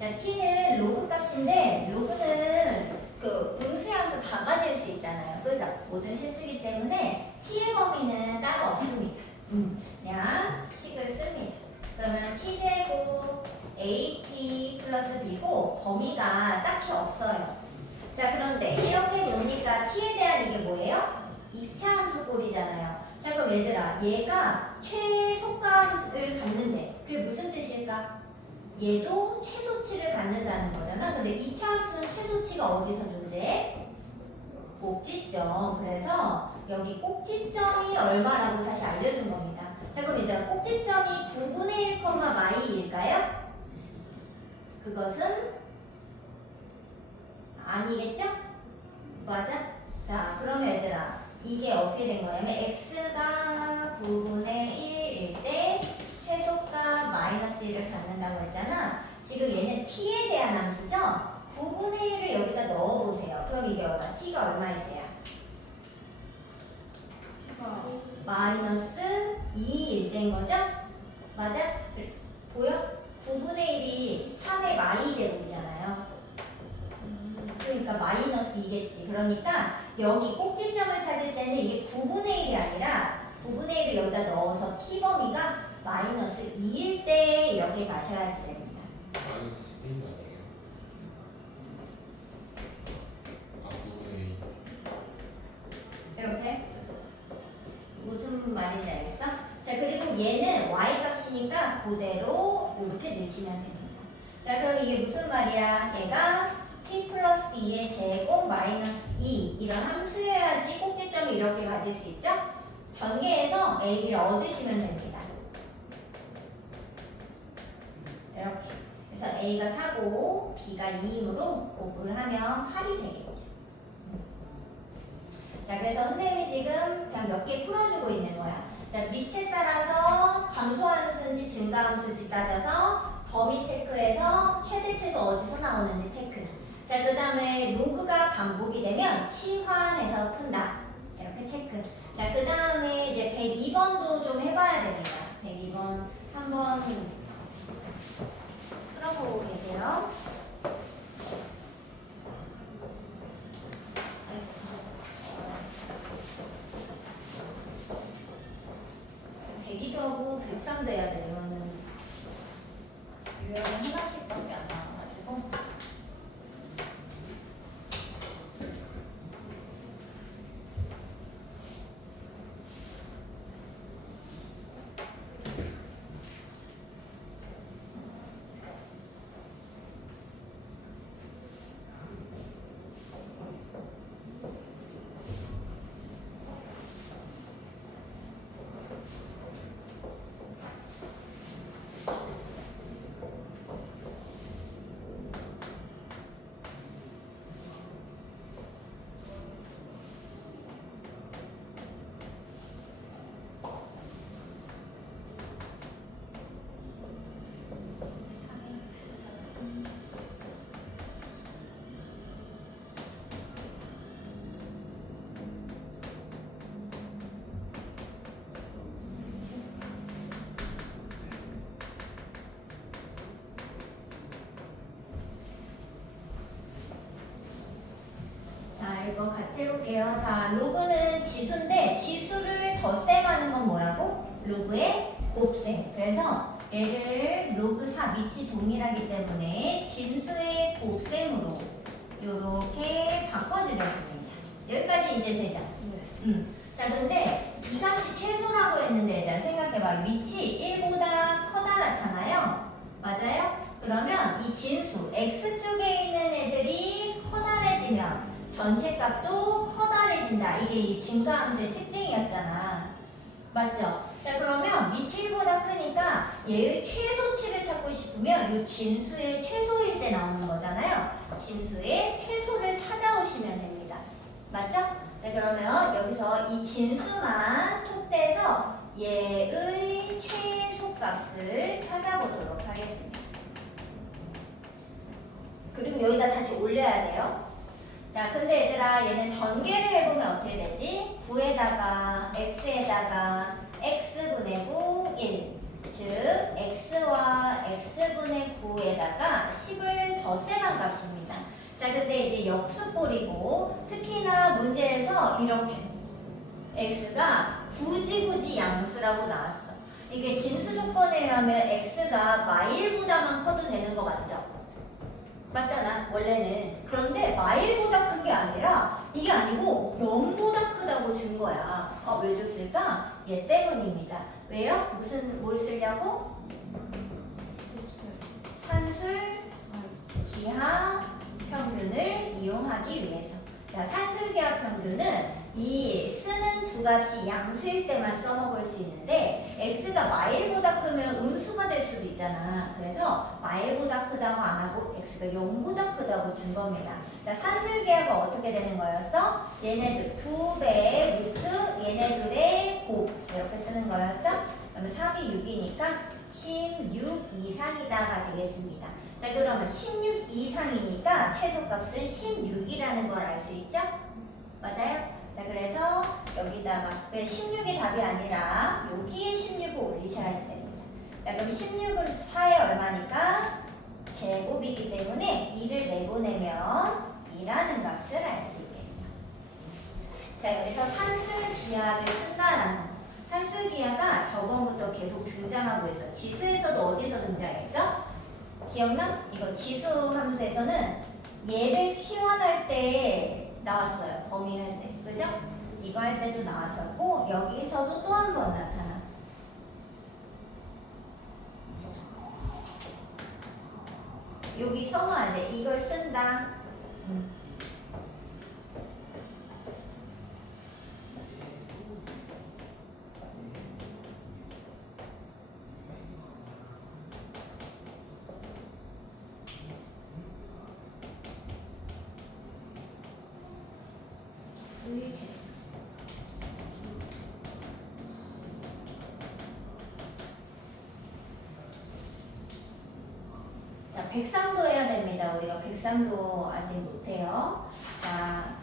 자, t는 로그 값인데, 로그는 그 분수함수 다 가질 수 있잖아요. 그죠? 모든 실수기 때문에 t의 범위는 따로 없습니다. 그냥 식을 씁니다. 그러면 t제곱 at 플러스 b고 범위가 딱히 없어요. 자, 그런데 이렇게 놓으니까 t에 대한 이게 뭐예요? 2차 함수 꼴이잖아요. 자, 그럼 얘들아, 얘가 최소값을 갖는데 그게 무슨 뜻일까? 얘도 최소치를 갖는다는 거잖아. 근데 2차 함수는 최소치가 어디서 존재해? 꼭지점. 그래서 여기 꼭지점이 얼마라고 사실 알려준 겁니다. 자, 그럼 얘들아, 꼭지점이 9분의 1, 마이일까요? 그것은 아니겠죠? 맞아? 자, 그럼 얘들아, 이게 어떻게 된 거냐면 x가 9분의 1일 때 최소값 마이너스 1을 갖는다고 했잖아. 지금 얘는 t에 대한 함수죠? 9분의 1을 여기다 넣어보세요. 그럼 이게 얼마? t가 얼마일 때야? T가 마이너스 2일째인 거죠? 맞아? 보여? 9분의 1이 3의 마이 제곱이잖아요. 그러니까 마이너스 2겠지. 그러니까 여기 꼭지점을 찾을 때는 이게 9분의 1이 아니라 9분의 1을 여기다 넣어서 t 범위가 마이너스 2일 때 이렇게 가셔야지 됩니다. 마이너스 1이 아니에요? 아, 9분의 2. 이렇게? 무슨 말인지 알겠어? 자, 그리고 얘는 y 값이니까 그대로 이렇게 넣으시면 됩니다. 자, 그럼 이게 무슨 말이야? 얘가 t 플러스 2의 제곱 마이너스 2 이런 함수여야지 꼭지점을 이렇게 가질 수 있죠? 전개해서 a를 얻으시면 됩니다. 이렇게. 그래서 a가 4고 b가 2이므로 곱을 하면 8이 되겠죠. 자, 그래서 선생님이 지금 그냥 몇 개 풀어주고 있는 거야. 자, 밑에 따라서 감소함수인지 증가함수인지 따져서 범위 체크해서 최대 최소 어디서 나오는지 체크. 자, 그 다음에 로그가 반복이 되면 치환해서 푼다. 이렇게 체크. 자, 그 다음에 이제 102번도 좀 해봐야 됩니다. 102번 한번 풀어보고 계세요. 대기도하고 103 돼야 돼. 이거는 유형이 하나씩밖에 안 나와가지고. 자, 이거 같이 해볼게요. 자, 로그는 지수인데 지수를 덧셈하는 건 뭐라고? 로그의 곱셈. 그래서 얘를 로그 4 밑이 동일하기 때문에 진수의 곱셈으로 이렇게 바꿔주겠습니다. 여기까지 이제 되죠? 자, 근데 이 값이 최소라고 했는데 얘들아 생각해봐. 밑이 1보다 커다랗잖아요. 맞아요? 그러면 이 진수 X쪽에 있는 애들이 커다래지면 전체 값도 커다래진다. 이게 이 증가함수의 특징이었잖아. 맞죠? 자, 그러면 밑이 1보다 크니까 얘의 최소치를 찾고 싶으면 이 진수의 최소일 때 나오는 거잖아요. 진수의 최소를 찾아오시면 됩니다. 맞죠? 자, 그러면 여기서 이 진수만 톡 떼서 얘의 최소값을 찾아보도록 하겠습니다. 그리고 여기다 다시 올려야 돼요. 자, 근데 얘들아 얘는 전개를 해보면 어떻게 되지? 9에다가 x에다가 x분의 9, 1. 즉 x와 x분의 9에다가 10을 덧셈한 값입니다. 자, 근데 이제 역수꼴이고 특히나 문제에서 이렇게 x가 굳이 양수라고 나왔어. 이게 진수 조건에 의하면 x가 마일보다만 커도 되는 거 맞죠? 맞잖아, 원래는. 그런데 마일보다 큰 게 아니라 이게 아니고 0보다 크다고 준 거야. 왜 줬을까? 얘 때문입니다. 왜요? 뭘 쓰려고? 산술 기하 평균을 이용하기 위해서. 자, 산술기하 평균은 이 쓰는 두 값이 양수일 때만 써먹을 수 있는데 x가 마일보다 크면 음수가 될 수도 있잖아. 그래서 마일보다 크다고 안 하고 x가 0보다 크다고 준 겁니다. 자, 산술기하가 어떻게 되는 거였어? 얘네들 2배 루트 얘네들의 곱 이렇게 쓰는 거였죠? 그러면 3이 6이니까 16 이상이다가 되겠습니다. 자, 그러면 16 이상이니까 최소값은 16이라는 걸 알 수 있죠? 맞아요? 자, 그래서 여기다가 16이 답이 아니라 여기에 16을 올리셔야지 됩니다. 자, 그럼 16은 4에 얼마니까? 제곱이기 때문에 2를 내보내면 2라는 값을 알 수 있겠죠. 자, 그래서 산술기하를 쓴다라는 거. 산술기하가 저번부터 계속 등장하고 있어. 지수에서도 어디서 등장했죠? 기억나? 이거 지수 함수에서는 얘를 치환할 때 나왔어요. 범위할 때. 그죠? 이거 할 때도 나왔었고 여기서도 또 한 번 나타나. 여기 써놔야 돼. 이걸 쓴다. 자, 103도 해야 됩니다. 우리가 103도 아직 못해요. 자,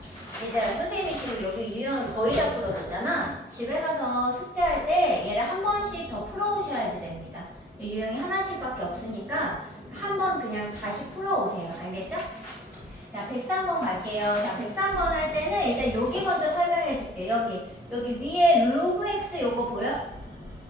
얘들아, 선생님이 지금 여기 유형 거의 다 풀어줬잖아. 집에 가서 숙제할 때 얘를 한 번씩 더 풀어오셔야지 됩니다. 이 유형이 하나씩밖에 없으니까 한 번 그냥 다시 풀어오세요. 알겠죠? 자, 103번 갈게요. 자, 103번 할 때는 일단 여기 먼저 설명해 줄게요. 여기 위에 로그 x 요거 보여?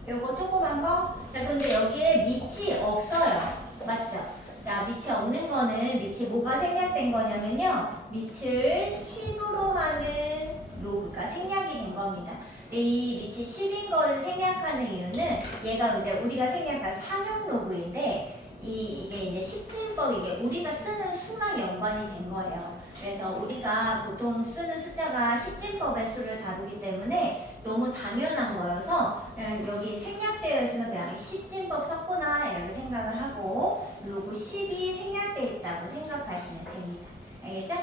요거 조그만 거? 자, 근데 여기에 밑이 없어요. 맞죠? 자, 밑이 없는 거는 밑이 뭐가 생략된 거냐면요. 밑을 10으로 하는 로그가 생략이 된 겁니다. 근데 이 밑이 10인 거를 생략하는 이유는 얘가 이제 우리가 생략한 상용 로그인데 이게 이제 식진법 이게 우리가 쓰는 수랑 연관이 된 거예요. 그래서 우리가 보통 쓰는 숫자가 식진법의 수를 다루기 때문에 너무 당연한 거여서 그냥 여기 생략되어 있으면 그냥 식진법 썼구나 이렇게 생각을 하고 로그 10이 생략되어 있다고 생각하시면 됩니다. 알겠죠?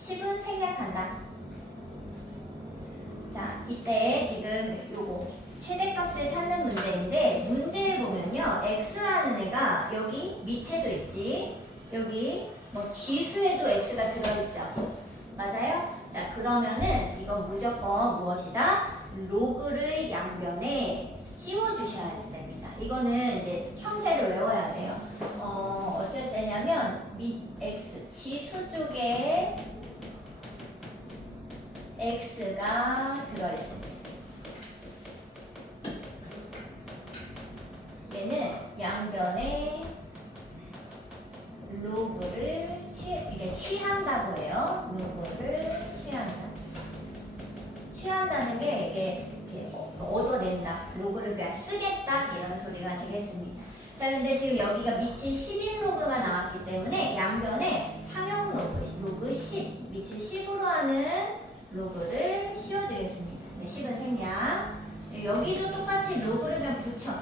10은 생략한다. 자, 이때 지금 요거 최대값을 찾는 문제인데 문제에 보면요 x라는 애가 여기 밑에도 있지 여기 뭐 지수에도 x가 들어있죠 맞아요? 자 그러면은 이건 무조건 무엇이다? 로그를 양변에 씌워주셔야지 됩니다. 이거는 이제 형태를 외워야 돼요. 어쩔 때냐면 밑 x 지수 쪽에 x가 들어있습니다. 얘는 양변에 로그를 이게 취한다고 해요. 로그를 취한다는 게 이게 얻어낸다. 로그를 그냥 쓰겠다 이런 소리가 되겠습니다. 자, 근데 지금 여기가 밑이 10인 로그가 나왔기 때문에 양변에 상용 로그 10, 밑이 10으로 하는 로그를 씌워주겠습니다. 네, 10은 생략. 여기도 똑같이 로그를 그냥 붙여.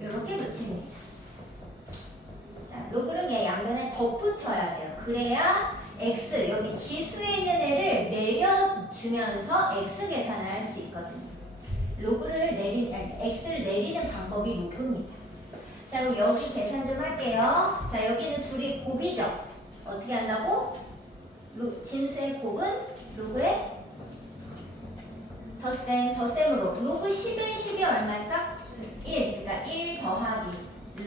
이렇게 붙입니다. 자, 로그를 얘 양면에 덧붙여야 돼요. 그래야 x 여기 지수에 있는 애를 내려주면서 x 계산을 할 수 있거든요. x를 내리는 방법이 로그입니다. 자, 그럼 여기 계산 좀 할게요. 자, 여기는 둘이 곱이죠. 어떻게 한다고? 진수의 곱은 로그의 덧셈으로 로그 10의 10이 얼마일까? 1, 그러니까 1 더하기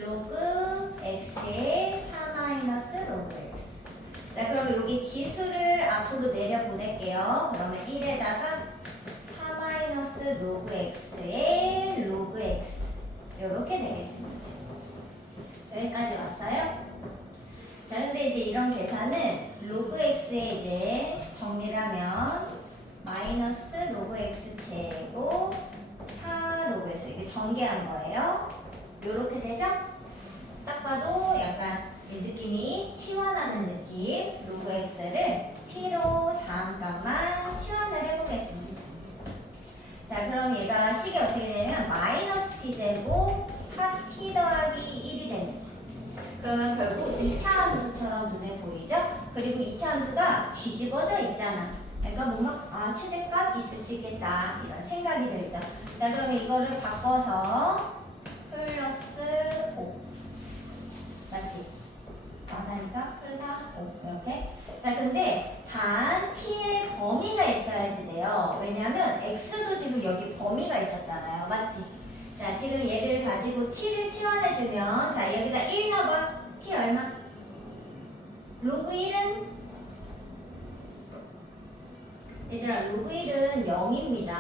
로그 x의 4 마이너스 로그 x. 자, 그럼 여기 지수를 앞으로 내려보낼게요. 그러면 1에다가 4 마이너스 로그 x의 로그 x. 이렇게 되겠습니다. 여기까지 왔어요? 자, 근데 이제 이런 계산은 로그 x에 이제 정리를 하면 마이너스 로그 x 제곱 4 로그 x 이게 전개한 거예요. 요렇게 되죠? 딱 봐도 약간 느낌이 치환하는 느낌. 느낌 로그 x를 t로 잠깐만 치환을 해보겠습니다. 자, 그럼 얘가 식이 어떻게 되면 마이너스 t제곱 4t 더하기 1이 됩니다. 그러면 결국 2차 함수처럼 눈에 보이죠? 그리고 2차 함수가 뒤집어져 있잖아. 그러니까 뭔가 최대값 있을 수 있겠다 이런 생각이 들죠. 자, 그러면 이거를 바꿔서 플러스 5 맞지? 마사니까 플러스 5 이렇게. 자, 근데 단 t의 범위가 있어야지 돼요. 왜냐면 x도 지금 여기 범위가 있었잖아요. 맞지? 자, 지금 얘를 가지고 t를 치환해주면 자, 여기다 1 넣어봐. t 얼마? 로그 1은 얘들아, 로그 1은 0입니다.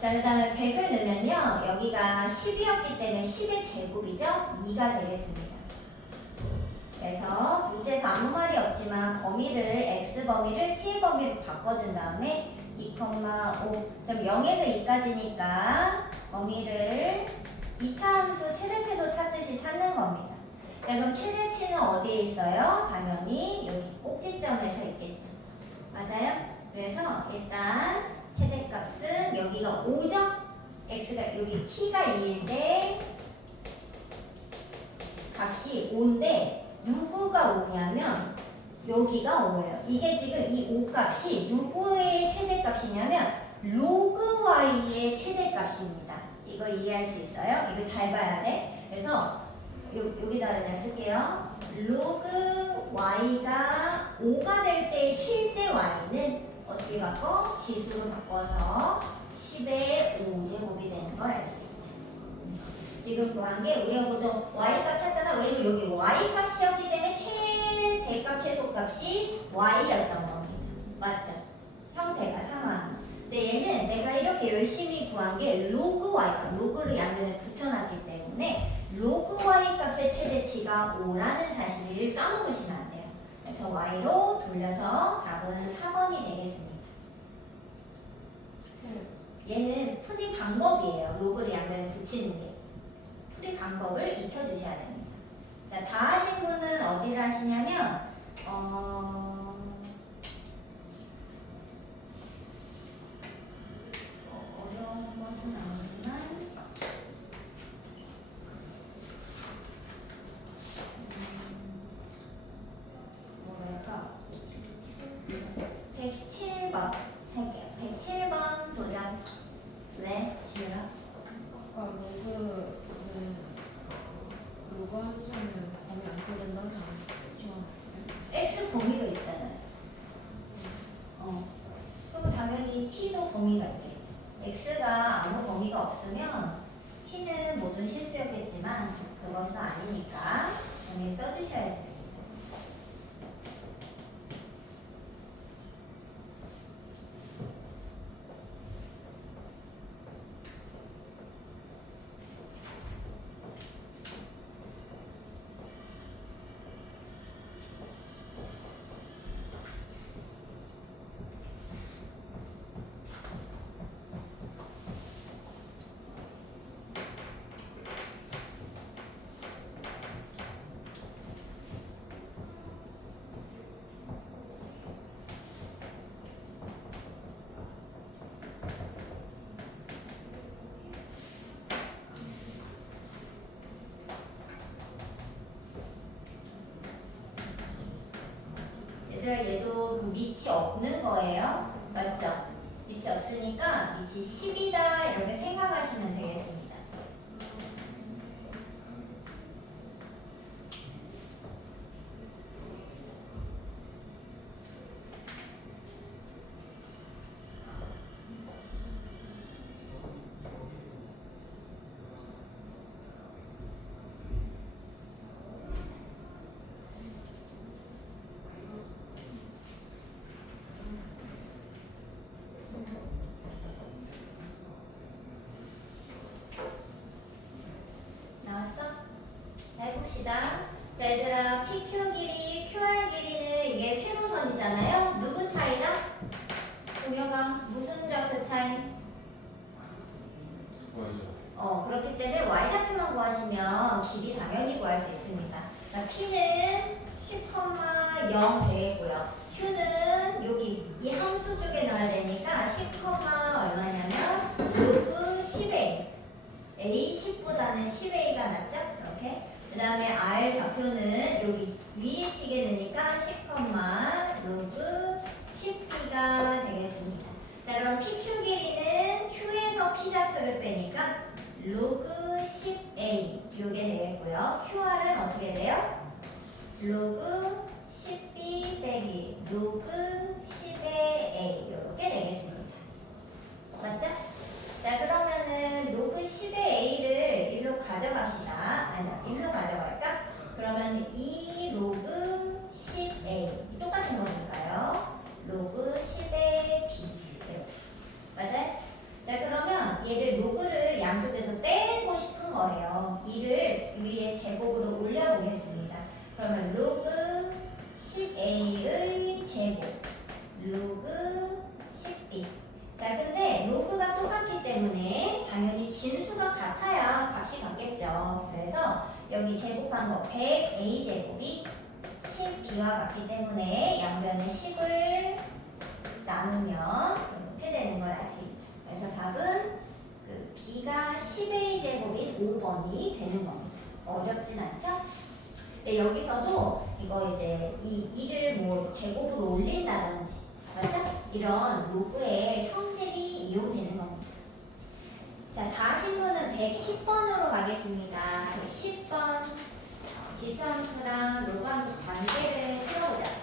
자, 그 다음에 100을 넣으면요. 여기가 10이었기 때문에 10의 제곱이죠? 2가 되겠습니다. 그래서 문제에서 아무 말이 없지만 범위를 x 범위를 t 범위로 바꿔준 다음에 2,5 좀 0에서 2까지니까 범위를 2차 함수 최대치도 찾듯이 찾는 겁니다. 자, 그럼 최대치는 어디에 있어요? 당연히 여기 꼭지점에서 있겠죠. 맞아요? 그래서 일단 최대값은 여기가 5죠? x가 여기 t가 2일 때 값이 5인데 누구가 5냐면 여기가 5예요. 이게 지금 이 5 값이 누구의 최대값이냐면 로그 y의 최대값입니다. 이거 이해할 수 있어요? 이거 잘 봐야 돼. 그래서 여기다 그냥 쓸게요. 로그 y가 5가 될 때 실제 y는 어떻게 바꿔? 지수로 바꿔서 10의 5제곱이 되는 걸 알 수 있죠. 지금 구한 게 우리가 보통 y값 찾잖아. 왜냐면 여기 y값이었기 때문에 최대값 최소값이 y였던 겁니다. 맞죠? 형태가 상황. 근데 얘는 내가 이렇게 열심히 구한 게 로그 y값, 로그를 양면에 붙여놨기 때문에 로그 y 값의 최대치가 5라는 사실을 까먹으시면 안 돼요. 그래서 y로 돌려서 답은 4번이 되겠습니다. 얘는 풀이 방법이에요. 로그를 양면에 붙이는 게. 풀이 방법을 익혀주셔야 됩니다. 자, 다 하신 분은 어디를 하시냐면 어려운 것은 아니지만 뭐랄까 107번 할게요. 107번 도전. 네, 지우라. 아까 로그 함수는 범위 안 써야 된다고 하지 않았어요? 지원. x 범위가 있잖아요. 그럼 당연히 t도 범위가 있겠죠. x가 아무 범위가 없으면 t는 모든 실수였겠지만 그것은 아니니까 범위 써주셔야죠. 얘도 그 밑이 없는 거예요. 맞죠? 밑이 없으니까 밑이 10이다 이렇게 생각하시면 되겠습니다. 나왔어? 자, 해봅시다. 자, 얘들아, PQ 길이, QR 길이는 이게 세로선이잖아요. 누구 차이다? 동혁아, 무슨 좌표 차이? Y죠. 그렇기 때문에 y좌표만 구하시면 길이 당연히 구할 수 있습니다. 자, P는 10,0 되겠고요. q는 여기 이 함수 쪽에 넣어야 되니까 10, 얼마냐면 로그 10a. a 10보다는 10a가 낫죠? 이렇게. 그 다음에 r 좌표는 여기 위에 시게 되니까 10, 로그 10b가 되겠습니다. 자, 그럼 PQ 길이는 Q에서 P 좌표를 빼니까 로그 10A 이게 되겠고요. QR은 어떻게 돼요? 로그 10B 빼기 로그 10의 A 이렇게 되겠습니다. 맞죠? 자, 그러면은 로그 10의 A를 일로 가져갑시다. 아니야, 일로 가져갈까? 그러면 2 로그 10A 똑같은 거니까요. 로그 10의 B 맞아요? 자, 그러면 얘를 로그를 양쪽에서 떼고 싶은 거예요. 이를 위에 제곱으로 올려보겠습니다. 그러면 로그 10a의 제곱 로그 10b. 자, 근데 로그가 똑같기 때문에 당연히 진수가 같아야 값이 같겠죠. 그래서 여기 제곱한 거 100a 제곱이 10b와 같기 때문에 양변에 10을 나누면 이렇게 되는 걸 알 수 있죠. 그래서 답은 그 b가 10a 제곱인 5번이 되는 겁니다. 어렵진 않죠? 네, 여기서도 이거 이제 이 2를 뭐 제곱으로 올린다든지 맞죠? 이런 로그의 성질이 이용되는 겁니다. 자, 다신 분은 110번으로 가겠습니다. 110번 지수함수랑 로그함수 관계를 세워보자.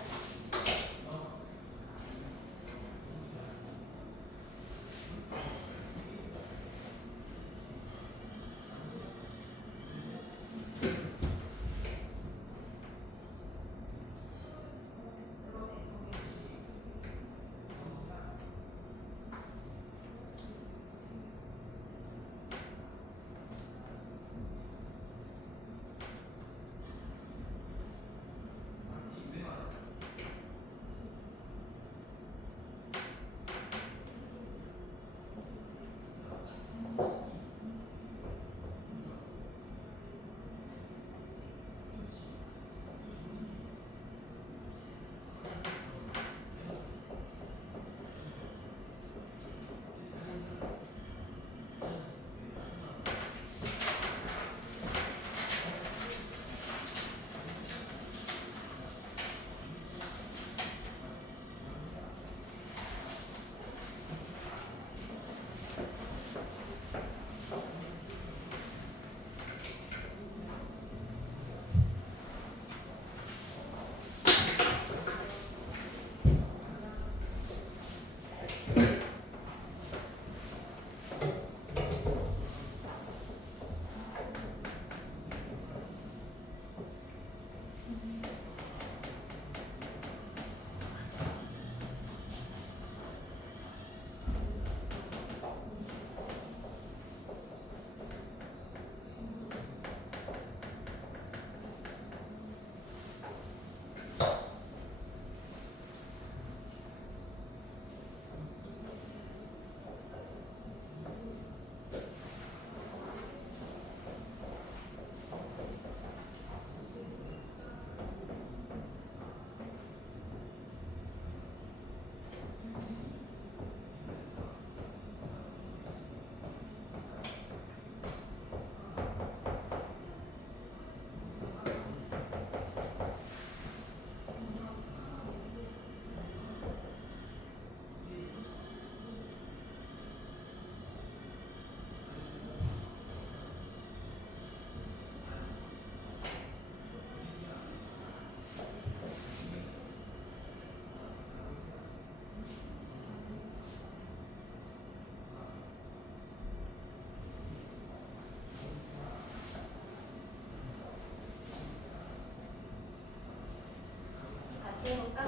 해볼까?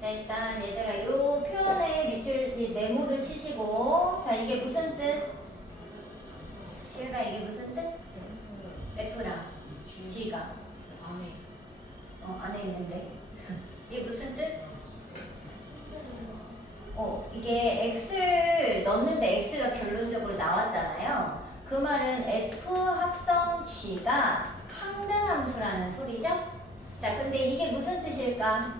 자, 일단 얘들아 요 표현에 밑줄 네모를 치시고, 자, 이게 무슨 뜻? 지은아, 이게 무슨 뜻? F랑 G가 안에 안에 있는데 이게 무슨 뜻? 이게 X를 넣는데 X가 결론적으로 나왔잖아요. 그 말은 F 합성 G가 항등함수라는 소리죠? 자, 근데 이게 무슨 뜻일까?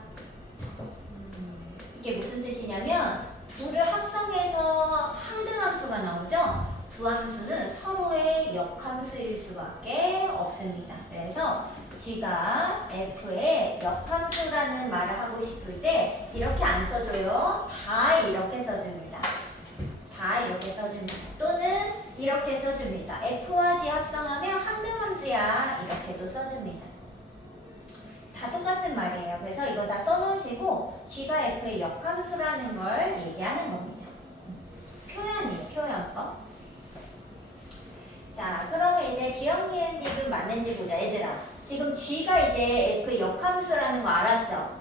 이게 무슨 뜻이냐면 둘을 합성해서 항등함수가 나오죠? 두 함수는 서로의 역함수일 수밖에 없습니다. 그래서 G가 F의 역함수라는 말을 하고 싶을 때 이렇게 안 써줘요. 다 이렇게 써줍니다. 다 이렇게 써줍니다. 또는 이렇게 써줍니다. F와 G 합성하면 항등함수야. 이렇게도 써줍니다. 다 똑같은 말이에요. 그래서 이거 다 써놓으시고 G가 F의 역함수라는 걸 얘기하는 겁니다. 표현이에요. 표현법. 자, 그러면 이제 기억, 니은, 디귿 맞는지 보자. 얘들아. 지금 G가 이제 F의 역함수라는 거 알았죠?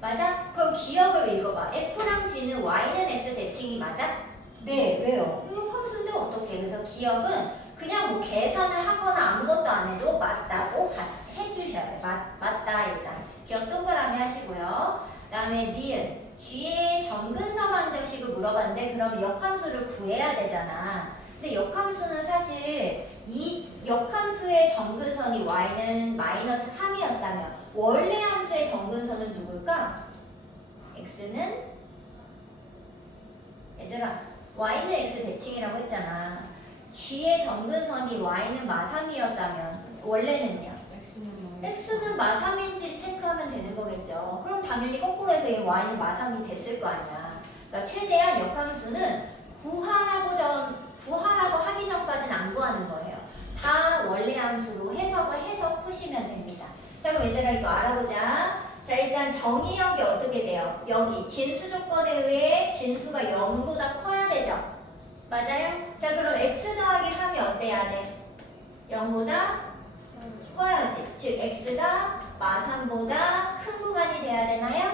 맞아? 그럼 기억을 읽어봐. F랑 G는 Y는 X 대칭이 맞아? 네. 왜요? 역함수인데 어떻게? 그래서 기억은 그냥 뭐 계산을 하거나 아무것도 안 해도 맞다고 해주셔야 돼요. 맞다 일단. 기억 동그라미 하시고요. 그 다음에 니은. G의 정근섬 방정식을 물어봤는데 그럼 역함수를 구해야 되잖아. 근데 역함수는 사실 이 역함수의 정근선이 y는 마이너스 3이었다면 원래 함수의 정근선은 누굴까? x는 얘들아 y는 x 대칭이라고 했잖아. g의 정근선이 y는 마3이었다면 원래는요? x는 마3인지 체크하면 되는 거겠죠. 그럼 당연히 거꾸로 해서 이 y는 마3이 됐을 거 아니야. 그러니까 최대한 역함수는 구하라고 하기 전까지는 안 구하는 거예요. 다 원래 함수로 해석을 해서 푸시면 됩니다. 자, 그럼 얘들아 이거 알아보자. 자, 일단 정의역이 어떻게 돼요? 여기 진수 조건에 의해 진수가 0보다 커야 되죠? 맞아요? 자, 그럼 x 더하기 3이 어때야 돼? 0보다 커야지. 즉 x가 마3보다 큰 구간이 돼야 되나요?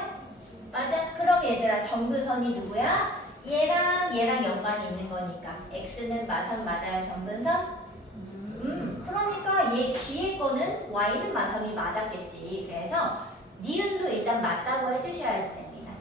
맞아? 그럼 얘들아 정근선이 누구야? 얘랑 연관이 있는 거니까 x는 마3 맞아요 정근선? 그러니까 얘 뒤에 거는 y는 마3이 맞았겠지. 그래서 니은도 일단 맞다고 해주셔야 됩니다.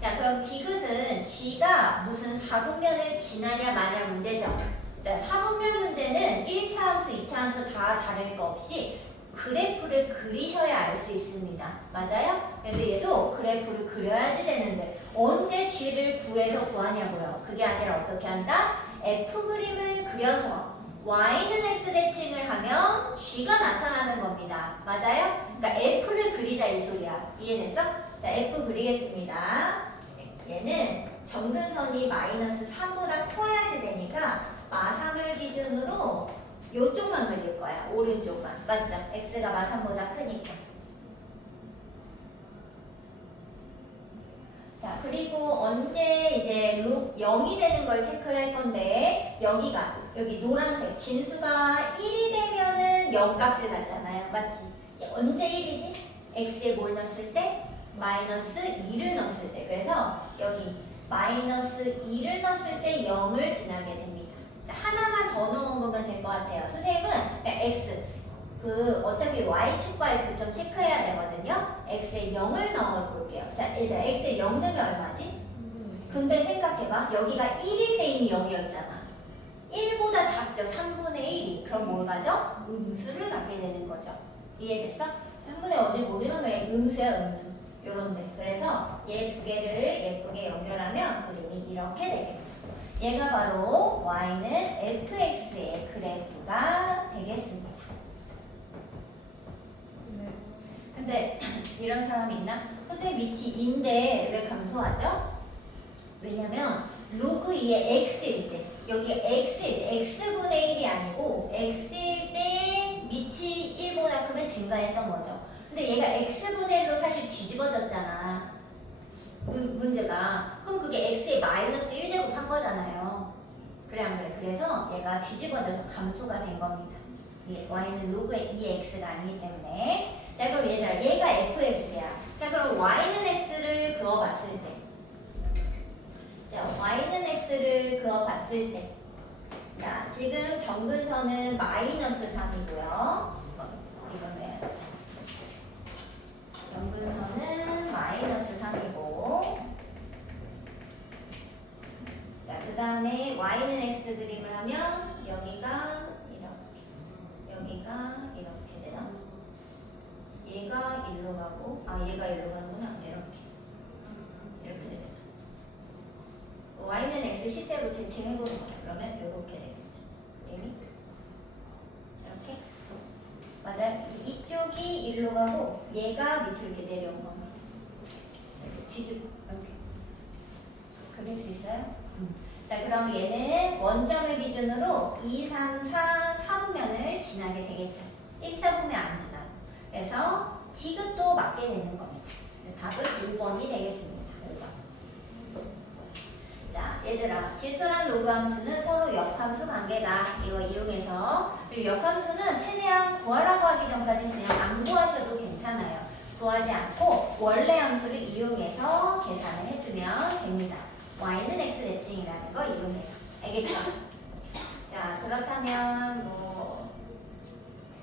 자, 그럼 디귿은 G가 무슨 사분면을 지나냐 마냐 문제죠. 사분면 문제는 1차 함수, 2차 함수 다 다를 거 없이 그래프를 그리셔야 알 수 있습니다. 맞아요? 그래서 얘도 그래프를 그려야지 되는데 언제 G를 구해서 구하냐고요. 그게 아니라 어떻게 한다? F 그림을 그려서 Y는 X 대칭을 하면 G가 나타나는 겁니다. 맞아요? 그러니까 F를 그리자 이 소리야. 이해됐어? 자, F 그리겠습니다. 얘는 정근선이 마이너스 3보다 커야지 되니까 마3을 기준으로 요쪽만 그릴 거야. 오른쪽만. 맞죠? x가 마3보다 크니까. 자, 그리고 언제 이제 로 0이 되는 걸 체크를 할 건데 여기 노란색 진수가 1이 되면은 0 값을 갖잖아요. 맞지? 언제 1이지? x에 뭘 넣었을 때? 마이너스 2를 넣었을 때. 그래서 여기 마이너스 2를 넣었을 때 0을 지나게 됩니다. 하나만 더 넣어보면 될 것 같아요. 선생님은 그냥 x 어차피 y축과의 교점 체크해야 되거든요. x에 0을 넣어볼게요. 자, 일단 x에 0 넣으면 얼마지? 근데 생각해봐. 여기가 1일 때 이미 0이었잖아. 1보다 작죠. 3분의 1이. 그럼 뭘 가져? 음수를 갖게 되는 거죠. 이해됐어? 3분의 어디 보면 그냥 음수야 음수. 요런데. 그래서 얘 두 개를 예쁘게 연결하면 그림이 이렇게 되겠죠. 얘가 바로 y는 fx의 그래프가 되겠습니다. 네. 근데 이런 사람이 있나? 선생님 밑이 2인데 왜 감소하죠? 왜냐면 로그 2의 x일 때 여기 x분의 1이 아니고 x일 때 밑이 1보다 크면 증가했던 거죠. 근데 얘가 x분의 1로 사실 뒤집어졌잖아. 문제가. 그럼 그게 x의 마이너스 1제곱 한 거잖아요. 그래 안 그래? 그래서 얘가 뒤집어져서 감소가 된 겁니다. y는 로그의 2x가 아니기 때문에. 자, 그럼 얘가 fx야. 자, 그럼 y는 x를 그어봤을 때. 자, y는 x를 그어봤을 때. 자, 지금 정근선은 마이너스 3이고요. 이거는 정근선은 마이너스 3이고. 자, 그 다음에 y는 x 그림을 하면 여기가 이렇게, 여기가 이렇게 되나? 얘가 가고, 아 얘가 일로 가는구나. 이렇게 되겠다. y는 x 실제로 대칭해보는 거야. 그러면 이렇게 되겠죠. 그림이 이렇게. 맞아요. 이쪽이 일로 가고 얘가 밑으로 이렇게 내려온 겁니다. 이렇게 뒤집어 이렇게 그릴 수 있어요? 자, 그럼 얘는 원점을 기준으로 2, 3, 4, 4분면을 지나게 되겠죠. 1, 4분면 안 지나요. 그래서 디귿도 맞게 되는 겁니다. 그래서 답은 5번이 되겠습니다. 5번. 자, 얘들아, 지수랑 로그 함수는 서로 역함수 관계다. 이거 이용해서. 그리고 역함수는 최대한 구하라고 하기 전까지 그냥 안 구하셔도 괜찮아요. 구하지 않고 원래 함수를 이용해서 계산을 해주면 됩니다. y는 x 대칭이라는 거 이용해서. 알겠죠? 자, 그렇다면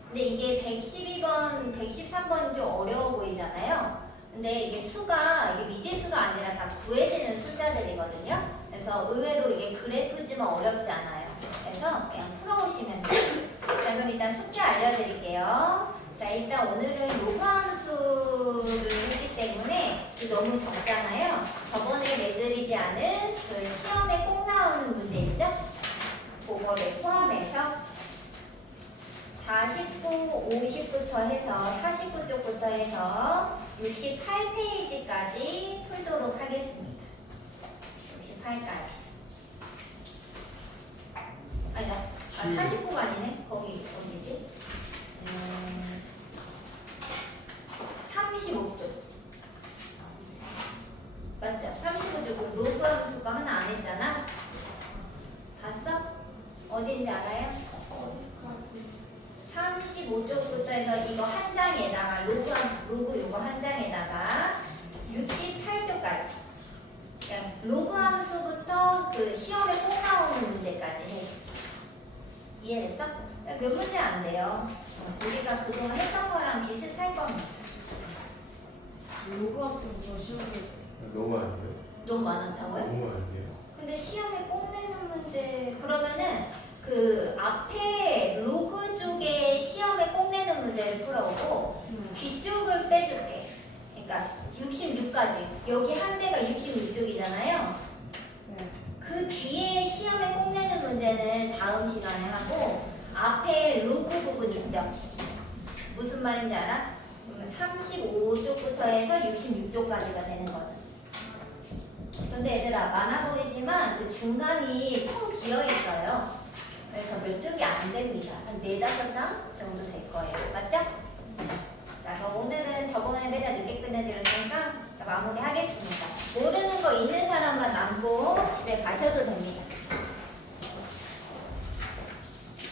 근데 이게 112번, 113번이 좀 어려워 보이잖아요. 근데 이게 수가 이게 미지수가 아니라 다 구해지는 숫자들이거든요. 그래서 의외로 이게 그래프지만 어렵지 않아요. 그래서 그냥 풀어오시면 돼요. 자, 그럼 일단 숙제 알려드릴게요. 자, 일단 오늘은 로그 함수를 했기 때문에 너무 적잖아요. 저번에 내드리지 않은 그 시험에 꼭 나오는 문제 있죠? 그거를 포함해서 49, 50부터 해서 49쪽부터 해서 68페이지까지 풀도록 하겠습니다. 68까지. 아니다. 49가 아니네. 거기 어디지? 35쪽. 맞죠? 35쪽 로그 함수가 하나 안 했잖아? 봤어? 어딘지 알아요? 35쪽부터 해서 이거 한 장에다가 로그 요거 한 장에다가 68쪽까지. 그러니까 로그 함수부터 그 시험에 꼭 나오는 문제까지 해. 이해됐어? 몇 문제 안 돼요. 우리가 그동안 했던 거랑 비슷할 겁니다. 로그 함수부터 시험을 너무 안 돼요? 너무 많았다고요? 너무 안 돼요? 근데 시험에 꼭 내는 문제 그러면은 그 앞에 로그 쪽에 시험에 꼭 내는 문제를 풀어오고 뒤쪽을 빼줄게. 그러니까 66까지 여기 한 대가 66쪽이잖아요. 네. 그 뒤에 시험에 꼭 내는 문제는 다음 시간에 하고 앞에 로그 부분 있죠. 무슨 말인지 알아? 35쪽부터 해서 66쪽까지가 되는 거죠. 근데 얘들아 많아 보이지만 그 중간이 텅 비어 있어요. 그래서 몇 쪽이 안 됩니다. 한 4-5장 정도 될 거예요. 맞죠? 자, 그럼 오늘은 저번에 매달 늦게 끝내드렸으니까 마무리 하겠습니다. 모르는 거 있는 사람만 남고 집에 가셔도 됩니다.